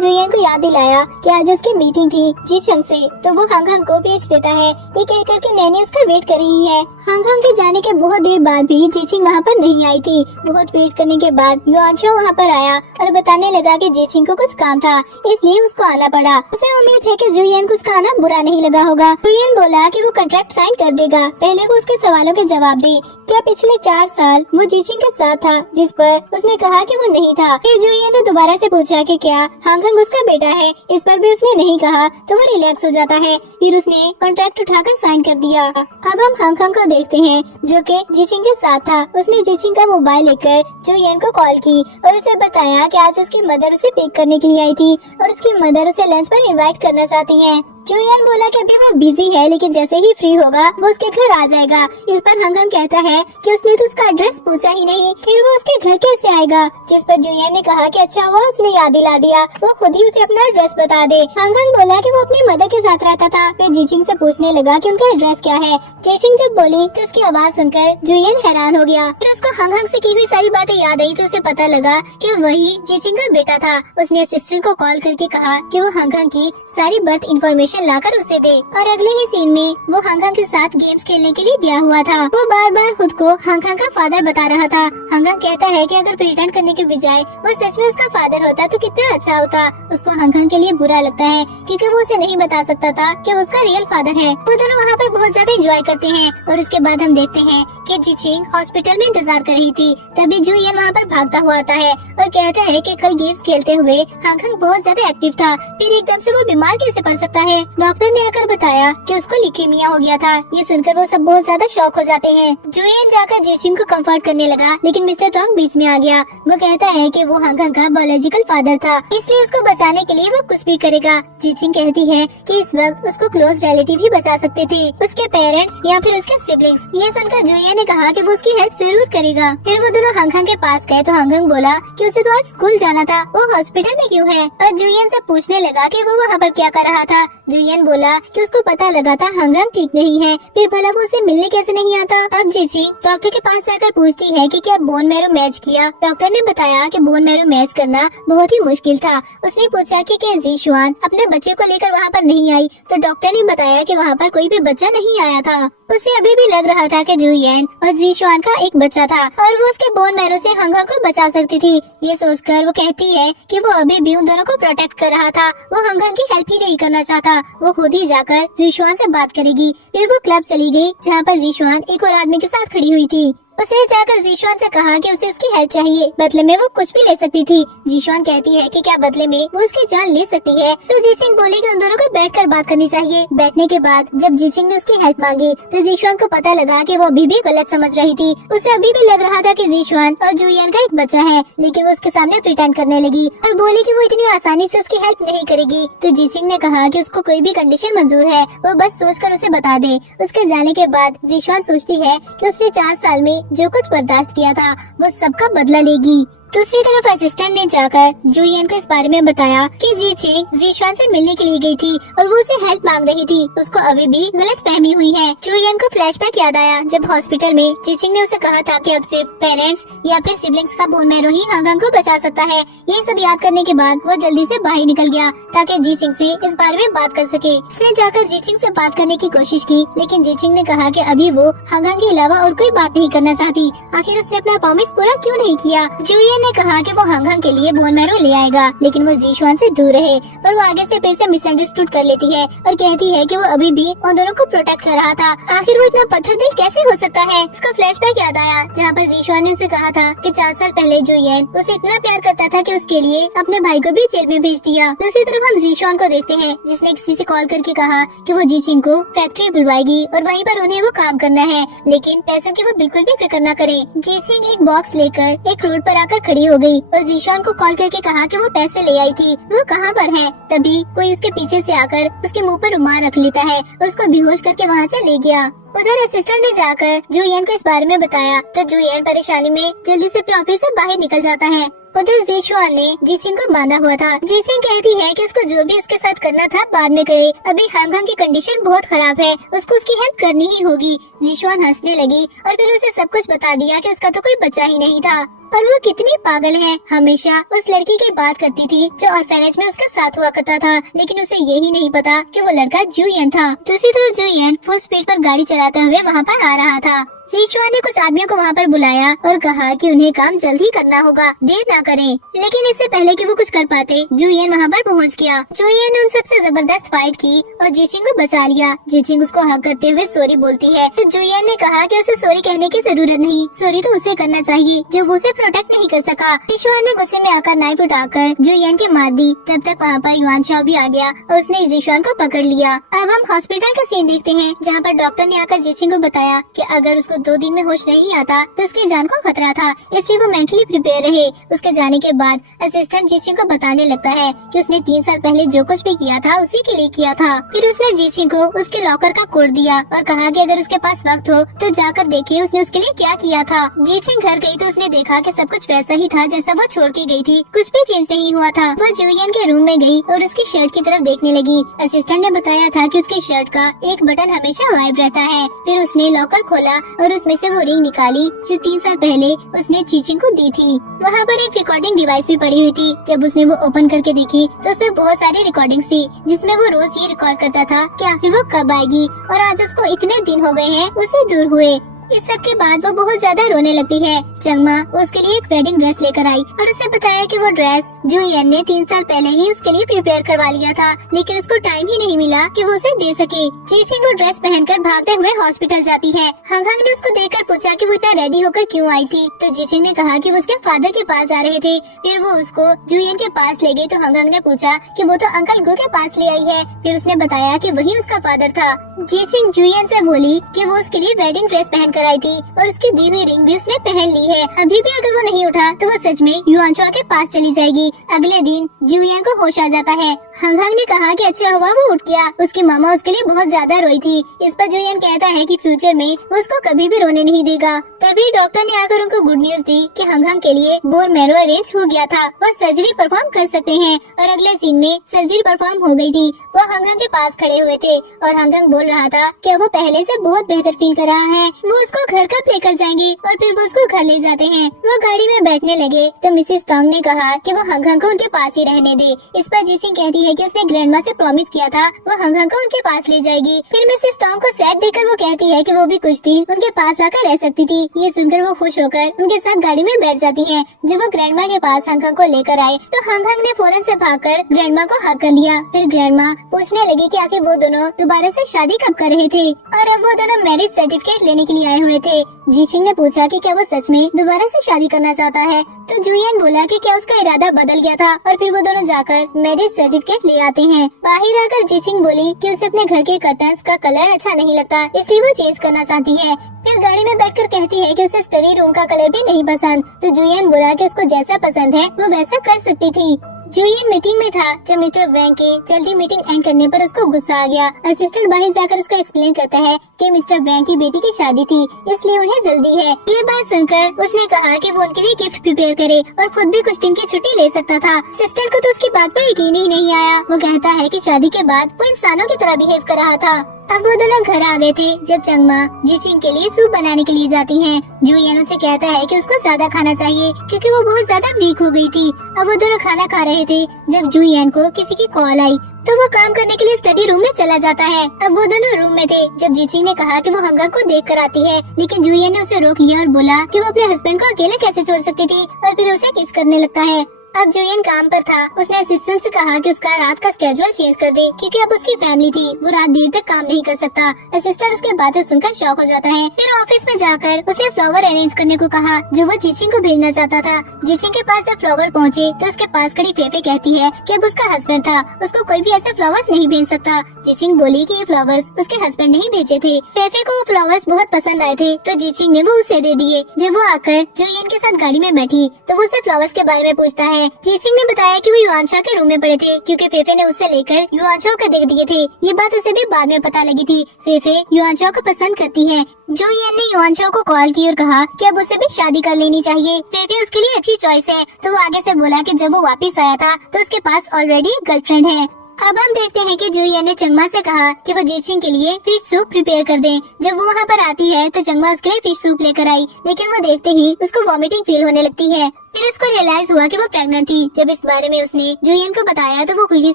जुयन को याद दिलाया कि आज उसकी मीटिंग थी जीचंग से, तो वो हंगांग को भेज देता है। ये कहकर कि नैनी उसका वेट कर रही है। हंगांग के जाने के बहुत देर बाद भी जीचिंग वहाँ पर नहीं आई थी। बहुत वेट करने के बाद युआनचाओ वहाँ पर आया और बताने लगा कि जीचिंग को कुछ काम था, इसलिए उसको आना पड़ा। उसे उम्मीद है कि जुयन को उसका आना बुरा नहीं लगा होगा। जुयन बोला कि वो कॉन्ट्रैक्ट साइन कर देगा, पहले वो उसके सवालों के जवाब दे। क्या पिछले 4 साल वो जीचिंग के साथ था, जिस पर उसने कहा कि वो नहीं था। फिर जुयन ने दोबारा से पूछा कि क्या हंगांग उसका बेटा है, इस पर भी उसने नहीं कहा तो वो रिलैक्स हो जाता है। फिर उसने कॉन्ट्रैक्ट उठाकर साइन कर दिया। अब हम हंगांग को देखते हैं जो कि जीचिंग के साथ था। उसने जीचिंग का मोबाइल लेकर जुयन को कॉल की और उसे बताया कि आज उसकी मदर उसे पिक करने के लिए आई थी और उसकी मदर उसे लंच पर इनवाइट करना चाहती हैं। जुयन बोला कि अभी वो बिजी है, लेकिन जैसे ही फ्री होगा वो उसके घर आ जाएगा। इस पर हंगांग कहता है कि उसने तो उसका एड्रेस पूछा ही नहीं, फिर वो उसके घर कैसे आएगा। जिस पर जुयन ने कहा कि अच्छा हुआ उसने याद दिला दिया, वो खुद ही उसे अपना एड्रेस बता दे। हंगांग बोला कि वो अपनी मदर के साथ रहता था। फिर जीचिंग से पूछने लगा कि उनका एड्रेस क्या है। जीचिंग जब बोली तो उसकी आवाज सुनकर जुयन हैरान हो गया। फिर उसको हंगांग से की हुई सारी बातें याद आई तो उसे पता लगा कि वही जीचिंग का बेटा था। उसने असिस्टेंट को कॉल करके कहा कि वो हंगांग की सारी बर्थ इन्फॉर्मेशन लाकर उसे दे। और अगले ही सीन में वो हंगांग के साथ गेम्स खेलने के लिए गया हुआ था। वो बार बार खुद को हंगांग का फादर बता रहा था। हंगांग कहता है कि अगर प्रिटेंड करने के बजाय वो सच में उसका फादर होता तो कितना अच्छा होता। उसको हंगांग के लिए बुरा लगता है क्योंकि वो उसे नहीं बता सकता था कि वो उसका रियल फादर है। वो दोनों वहाँ पर बहुत ज्यादा एंजॉय करते हैं और उसके बाद हम देखते हैं कि जीचिंग हॉस्पिटल में इंतजार कर रही थी। तभी जुयन वहाँ पर भागता हुआ आता है और कहता है कि कल गेम्स खेलते हुए हंगांग बहुत ज्यादा एक्टिव था, फिर एकदम से वो बीमार कैसे पड़ सकता है। डॉक्टर ने आकर बताया कि उसको ल्यूकेमिया हो गया था। ये सुनकर वो सब बहुत ज्यादा शॉक हो जाते हैं। जुयन जाकर जीचिंग को कंफर्ट करने लगा, लेकिन मिस्टर तोंग बीच में आ गया। वो कहता है कि वो हंगांग का बायोलॉजिकल फादर था, इसलिए उसको बचाने के लिए वो कुछ भी करेगा। जीचिंग कहती है कि इस वक्त उसको क्लोज रिलेटिव ही बचा सकते थे, उसके पेरेंट्स या फिर उसके सिबलिंग्स। ये सुनकर जुयन ने कहा कि वो उसकी हेल्प जरूर करेगा। फिर वो दोनों हंगांग के पास गए तो हंगांग बोला कि उसे तो आज स्कूल जाना था, वो हॉस्पिटल में क्यों है। और जुयन से पूछने लगा कि वो वहाँ पर क्या कर रहा था। जुयन बोला कि उसको पता लगा था हंगांग ठीक नहीं है, फिर भला वो उसे मिलने कैसे नहीं आता। अब जीचिंग डॉक्टर के पास जाकर पूछती है कि क्या बोन मैरो मैच किया। डॉक्टर ने बताया कि बोन मैरो मैच करना बहुत ही मुश्किल था। उसने पूछा कि क्या जीशुआन अपने बच्चे को लेकर वहाँ पर नहीं आई, तो डॉक्टर ने बताया कि वहाँ पर कोई भी बच्चा नहीं आया था। उसे अभी भी लग रहा था कि जुयन और जीशुआन का एक बच्चा था और वो उसके बोन मैरो से हंगांग को बचा सकती थी। ये सोचकर वो कहती है कि वो अभी भी उन दोनों को प्रोटेक्ट कर रहा था, वो हंगांग की हेल्प ही नहीं करना चाहता। वो खुद ही जाकर जीशुआन से बात करेगी। फिर वो क्लब चली गई जहाँ पर जीशुआन एक और आदमी के साथ खड़ी हुई थी। उसने जाकर जीशुआन से कहा कि उसे उसकी हेल्प चाहिए, बदले में वो कुछ भी ले सकती थी। जीशुआन कहती है कि क्या बदले में वो उसकी जान ले सकती है। तो जीचिंग बोली कि उन दोनों को बैठकर बात करनी चाहिए। बैठने के बाद जब जीचिंग ने उसकी हेल्प मांगी तो जीशुआन को पता लगा कि वो अभी भी गलत समझ रही थी। उसे अभी भी लग रहा था कि जीशुआन और जुयन का एक बच्चा है, लेकिन वो उसके सामने प्रिटेंड करने लगी और बोली कि वो इतनी आसानी से उसकी हेल्प नहीं करेगी। तो जीचिंग ने कहा कि उसको कोई भी कंडीशन मंजूर है, वो बस सोचकर उसे बता दे। उसके जाने के बाद जीशुआन सोचती है कि उसने 4 साल में जो कुछ बर्दाश्त किया था वो सबका बदला लेगी। दूसरी तरफ असिस्टेंट ने जाकर जुयन को इस बारे में बताया कि जीचिंग जीशुआन से मिलने के लिए गई थी और वो उसे हेल्प मांग रही थी। उसको अभी भी गलत फहमी हुई है। जुयन को फ्लैशबैक याद आया जब हॉस्पिटल में जीचिंग ने उसे कहा था कि अब सिर्फ पेरेंट्स या फिर सिबलिंग्स का बोन मैरो ही हंगांग को बचा सकता है। ये सब याद करने के बाद वो जल्दी से बाहर निकल गया ताकि जीचिंग से इस बारे में बात कर सके। उसने जाकर जीचिंग से बात करने की कोशिश की, लेकिन जीचिंग ने कहा कि अभी वो हंगांग के अलावा और कोई बात नहीं करना चाहती। आखिर उसने अपना प्रॉमिस पूरा क्यों नहीं किया। जुयन ने कहा कि वो हंग के लिए बोन मैरो ले आएगा, लेकिन वो जीशुआन से दूर रहे। पर वो आगे से फिर से मिसअंडरस्टूड कर लेती है और कहती है कि वो अभी भी उन दोनों को प्रोटेक्ट कर रहा था। आखिर वो इतना पत्थर दिल कैसे हो सकता है। उसका फ्लैशबैक याद आया जहाँ पर जीशुआन ने उसे कहा था कि 4 साल पहले जुयन उसे इतना प्यार करता था कि उसके लिए अपने भाई को भी जेल में भेज दिया। दूसरी तरफ हम जीशुआन को देखते हैं जिसने किसी से कॉल करके कहा कि वो जीचिंग को फैक्ट्री बुलवाएगी और वहीं पर उन्हें वो काम करना है, लेकिन पैसों की वो बिल्कुल भी फिक्र न करे। जीचिंग एक बॉक्स लेकर एक रोड पर आकर खड़ी हो गई और जीशुआन को कॉल करके कहा कि वो पैसे ले आई थी, वो कहाँ पर है। तभी कोई उसके पीछे से आकर उसके मुंह पर रुमाल रख लेता है और उसको बेहोश करके वहाँ से ले गया। उधर असिस्टेंट ने जाकर जुयन को इस बारे में बताया तो जुयन परेशानी में जल्दी से अपने ऑफिस से बाहर निकल जाता है। उधर जीशुआन ने जीचिंग को बांधा हुआ था। जीचिंग कहती है कि उसको जो भी उसके साथ करना था बाद में करे, अभी हांग की कंडीशन बहुत खराब है, उसको उसकी हेल्प करनी ही होगी। जीशुआन हंसने लगी और फिर उसे सब कुछ बता दिया कि उसका तो कोई बच्चा ही नहीं था और वो कितनी पागल है, हमेशा उस लड़की की बात करती थी जो ऑर्फेनेज में उसका साथ हुआ करता था, लेकिन उसे यही नहीं पता कि वो लड़का जुयन था। दूसरी तरफ जुयन फुल स्पीड पर गाड़ी चलाते हुए वहाँ पर आ रहा था। जीशुआन ने कुछ आदमियों को वहाँ पर बुलाया और कहा कि उन्हें काम जल्दी करना होगा, देर ना करें। लेकिन इससे पहले कि वो कुछ कर पाते जुयन वहाँ पर पहुँच गया। जुयन ने उन सबसे जबरदस्त फाइट की और जीचिंग को बचा लिया। जीचिंग उसको हक करते हुए सॉरी बोलती है तो जुयन ने कहा कि उसे सॉरी कहने की जरूरत नहीं, सॉरी तो उसे करना चाहिए जो वो उसे प्रोटेक्ट नहीं कर सका। जीशुआन ने गुस्से में आकर नाइफ उठाकर जुयन की मार दी। तब तक वहाँ पर युआन शाओ भी आ गया और उसने जीशुआन को पकड़ लिया। अब हम हॉस्पिटल का सीन देखते हैं जहाँ पर डॉक्टर ने आकर जीचिंग को बताया कि अगर उसको 2 दिन में होश नहीं आता तो उसकी जान को खतरा था, इसलिए वो मेंटली प्रिपेयर रहे। उसके जाने के बाद असिस्टेंट जीचिंग को बताने लगता है कि उसने 3 साल पहले जो कुछ भी किया था उसी के लिए किया था। फिर उसने जीचिंग को उसके लॉकर का कोड दिया और कहा कि अगर उसके पास वक्त हो तो जाकर देखिए उसने उसके लिए क्या किया था। जीचिंग घर गई तो उसने देखा कि सब कुछ वैसा ही था जैसा वो छोड़ के गई थी, कुछ भी चेंज नहीं हुआ था। वो जुयन के रूम में गई और उसकी शर्ट की तरफ देखने लगी। असिस्टेंट ने बताया था कि उसकी शर्ट का एक बटन हमेशा गायब रहता है। फिर उसने लॉकर खोला और उसमें से वो रिंग निकाली जो 3 साल पहले उसने जीचिंग को दी थी। वहाँ पर एक रिकॉर्डिंग डिवाइस भी पड़ी हुई थी। जब उसने वो ओपन करके देखी तो उसमें बहुत सारी रिकॉर्डिंग्स थी जिसमें वो रोज ये रिकॉर्ड करता था कि आखिर वो कब आएगी और आज उसको इतने दिन हो गए हैं उसे दूर हुए। इस सब के बाद वो बहुत ज्यादा रोने लगती है। चंगमा उसके लिए एक वेडिंग ड्रेस लेकर आई और उसे बताया कि वो ड्रेस जुयन ने 3 साल पहले ही उसके लिए प्रिपेयर करवा लिया था, लेकिन उसको टाइम ही नहीं मिला कि वो उसे दे सके। जीचिंग वो ड्रेस पहनकर भागते हुए हॉस्पिटल जाती है। हंग ने उसको देखकर पूछा कि वो इतना रेडी होकर क्यों आई थी, तो जीचिंग ने कहा कि वो उसके फादर के पास जा रहे थे। फिर वो उसको जुयन के पास ले गई तो हंग ने पूछा कि वो तो अंकल गो के पास ले आई है। फिर उसने बताया कि वही उसका फादर था। जीचिंग जुयन से बोली कि वो उसके लिए वेडिंग ड्रेस पहन कर आई थी और उसकी दी हुई रिंग भी उसने पहन ली है। अभी भी अगर वो नहीं उठा तो वो सच में युआनचुआ के पास चली जाएगी। अगले दिन जुयन को होश आ जाता है। हंग ने कहा कि अच्छा हुआ वो उठ गया, उसकी मामा उसके लिए बहुत ज्यादा रोई थी। इस पर जुयन कहता है कि फ्यूचर में वो उसको कभी भी रोने नहीं देगा। तभी डॉक्टर ने आकर उनको गुड न्यूज दी कि हंग के लिए बोन मैरो अरेंज हो गया था, वो सर्जरी परफॉर्म कर सकते हैं। और अगले सीन में सर्जरी परफॉर्म हो गई थी। वो हंग के पास खड़े हुए थे और हंग बोल रहा था कि वो पहले से बहुत बेहतर फील कर रहा है। वो उसको घर कब लेकर जाएंगे और फिर वो उसको घर ले जाते हैं। वो गाड़ी में बैठने लगे तो मिसेस तोंग ने कहा कि वो हंग को उनके पास ही रहने दे। इस पर जीचिंग कहती है कि उसने ग्रैंडमा से प्रॉमिस किया था वो हंग को उनके पास ले जाएगी। फिर मिसेस तोंग को सैड देखकर वो कहती है कि वो भी कुछ दिन उनके पास आकर रह सकती थी। ये सुनकर वो खुश होकर उनके साथ गाड़ी में बैठ जाती है। जब वो ग्रैंडमा के पास हंग को लेकर आए तो हंग ने फौरन से भागकर ग्रैंडमा को हक कर लिया। फिर ग्रैंडमा पूछने लगी कि आखिर वो दोनों दोबारा से शादी कब कर रहे थे और अब वो दोनों मैरिज सर्टिफिकेट लेने के लिए आए हुए थे। जीचिंग ने पूछा कि क्या वो सच में दोबारा से शादी करना चाहता है, तो जुयन बोला कि क्या उसका इरादा बदल गया था और फिर वो दोनों जाकर मैरिज सर्टिफिकेट ले आते हैं। बाहर आकर जीचिंग बोली कि उसे अपने घर के कर्टन्स का कलर अच्छा नहीं लगता, इसलिए वो चेंज करना चाहती है। फिर गाड़ी में बैठकर कहती है कि उसे स्टडी रूम का कलर भी नहीं पसंद, तो जुयन बोला कि उसको जैसा पसंद है वो वैसा कर सकती थी। जुयन मीटिंग में था जब मिस्टर वैंग के जल्दी मीटिंग एंड करने पर उसको गुस्सा आ गया। असिस्टेंट बाहर जाकर उसको एक्सप्लेन करता है कि मिस्टर वैंग की बेटी की शादी थी, इसलिए उन्हें जल्दी है। ये बात सुनकर उसने कहा कि वो उनके लिए गिफ्ट प्रिपेयर करे और खुद भी कुछ दिन की छुट्टी ले सकता था। असिस्टेंट को तो उसकी बात पर यकीन ही नहीं आया। वो कहता है कि शादी के बाद वो इंसानों की तरह बिहेव कर रहा था। अब वो दोनों घर आ गए थे जब चंगमा जीचिंग के लिए सूप बनाने के लिए जाती है। जुयन उसे कहता है कि उसको ज्यादा खाना चाहिए क्योंकि वो बहुत ज्यादा वीक हो गई थी। अब वो दोनों खाना खा रहे थे जब जुयन को किसी की कॉल आई तो वो काम करने के लिए स्टडी रूम में चला जाता है। अब वो दोनों रूम में थे जब जीचिंग ने कहा कि वो हंगा को देख कर आती है, लेकिन जुयन ने उसे रोक लिया और बोला कि वो अपने हस्बैंड को अकेले कैसे छोड़ सकती थी और फिर उसे किस करने लगता है। अब जुयन काम पर था। उसने असिस्टेंट से कहा कि उसका रात का स्केड्यूल चेंज कर दे क्योंकि अब उसकी फैमिली थी, वो रात देर तक काम नहीं कर सकता। असिस्टेंट उसके बातें सुनकर शॉक हो जाता है। फिर ऑफिस में जाकर उसने फ्लावर अरेंज करने को कहा जो वो जीचिंग को भेजना चाहता था। जीचिंग के पास जब फ्लावर पहुँचे तो उसके पास खड़ी फेफे कहती है कि अब उसका हस्बैंड था, उसको कोई भी ऐसे फ्लावर्स नहीं भेज सकता। जीचिंग बोली कि ये फ्लावर्स उसके हस्बैंड ने ही भेजे थे। फेफे को वो फ्लावर्स बहुत पसंद आए थे तो जीचिंग ने वो उसे दे दिए। जब वो आकर जुयन के साथ गाड़ी में बैठी तो वो उसे फ्लावर्स के बारे में पूछता है। जीचिंग ने बताया कि वो युआनशा के रूम में पड़े थे क्योंकि फेफे ने उससे लेकर युआनशा को दे दिए थे। ये बात उसे भी बाद में पता लगी थी। फेफे युआनशा को पसंद करती है। जुयन ने युआनशा को कॉल की और कहा कि अब उसे भी शादी कर लेनी चाहिए। फेफे उसके लिए अच्छी चॉइस है। तो वो आगे से बोला कि जब वो वापस आया था तो उसके पास ऑलरेडी गर्लफ्रेंड है। अब हम देखते हैं कि जुयन ने चंगमा से कहा कि वो जीचिंग के लिए फिश सूप प्रिपेयर कर दें। जब वो वहाँ पर आती है तो चंगमा उसके लिए फिश सूप लेकर आई, लेकिन वो देखते ही उसको वॉमिटिंग फील होने लगती है। फिर उसको रियलाइज हुआ कि वो प्रेग्नेंट थी। जब इस बारे में उसने जुयन को बताया तो वो खुशी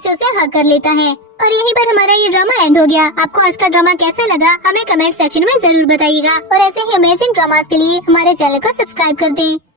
से उसे हग कर लेता है। और यहीं पर हमारा ये ड्रामा एंड हो गया। आपको आज का ड्रामा कैसा लगा हमें कमेंट सेक्शन में जरूर बताइएगा और ऐसे ही अमेजिंग ड्रामास के लिए हमारे चैनल को सब्सक्राइब कर दें।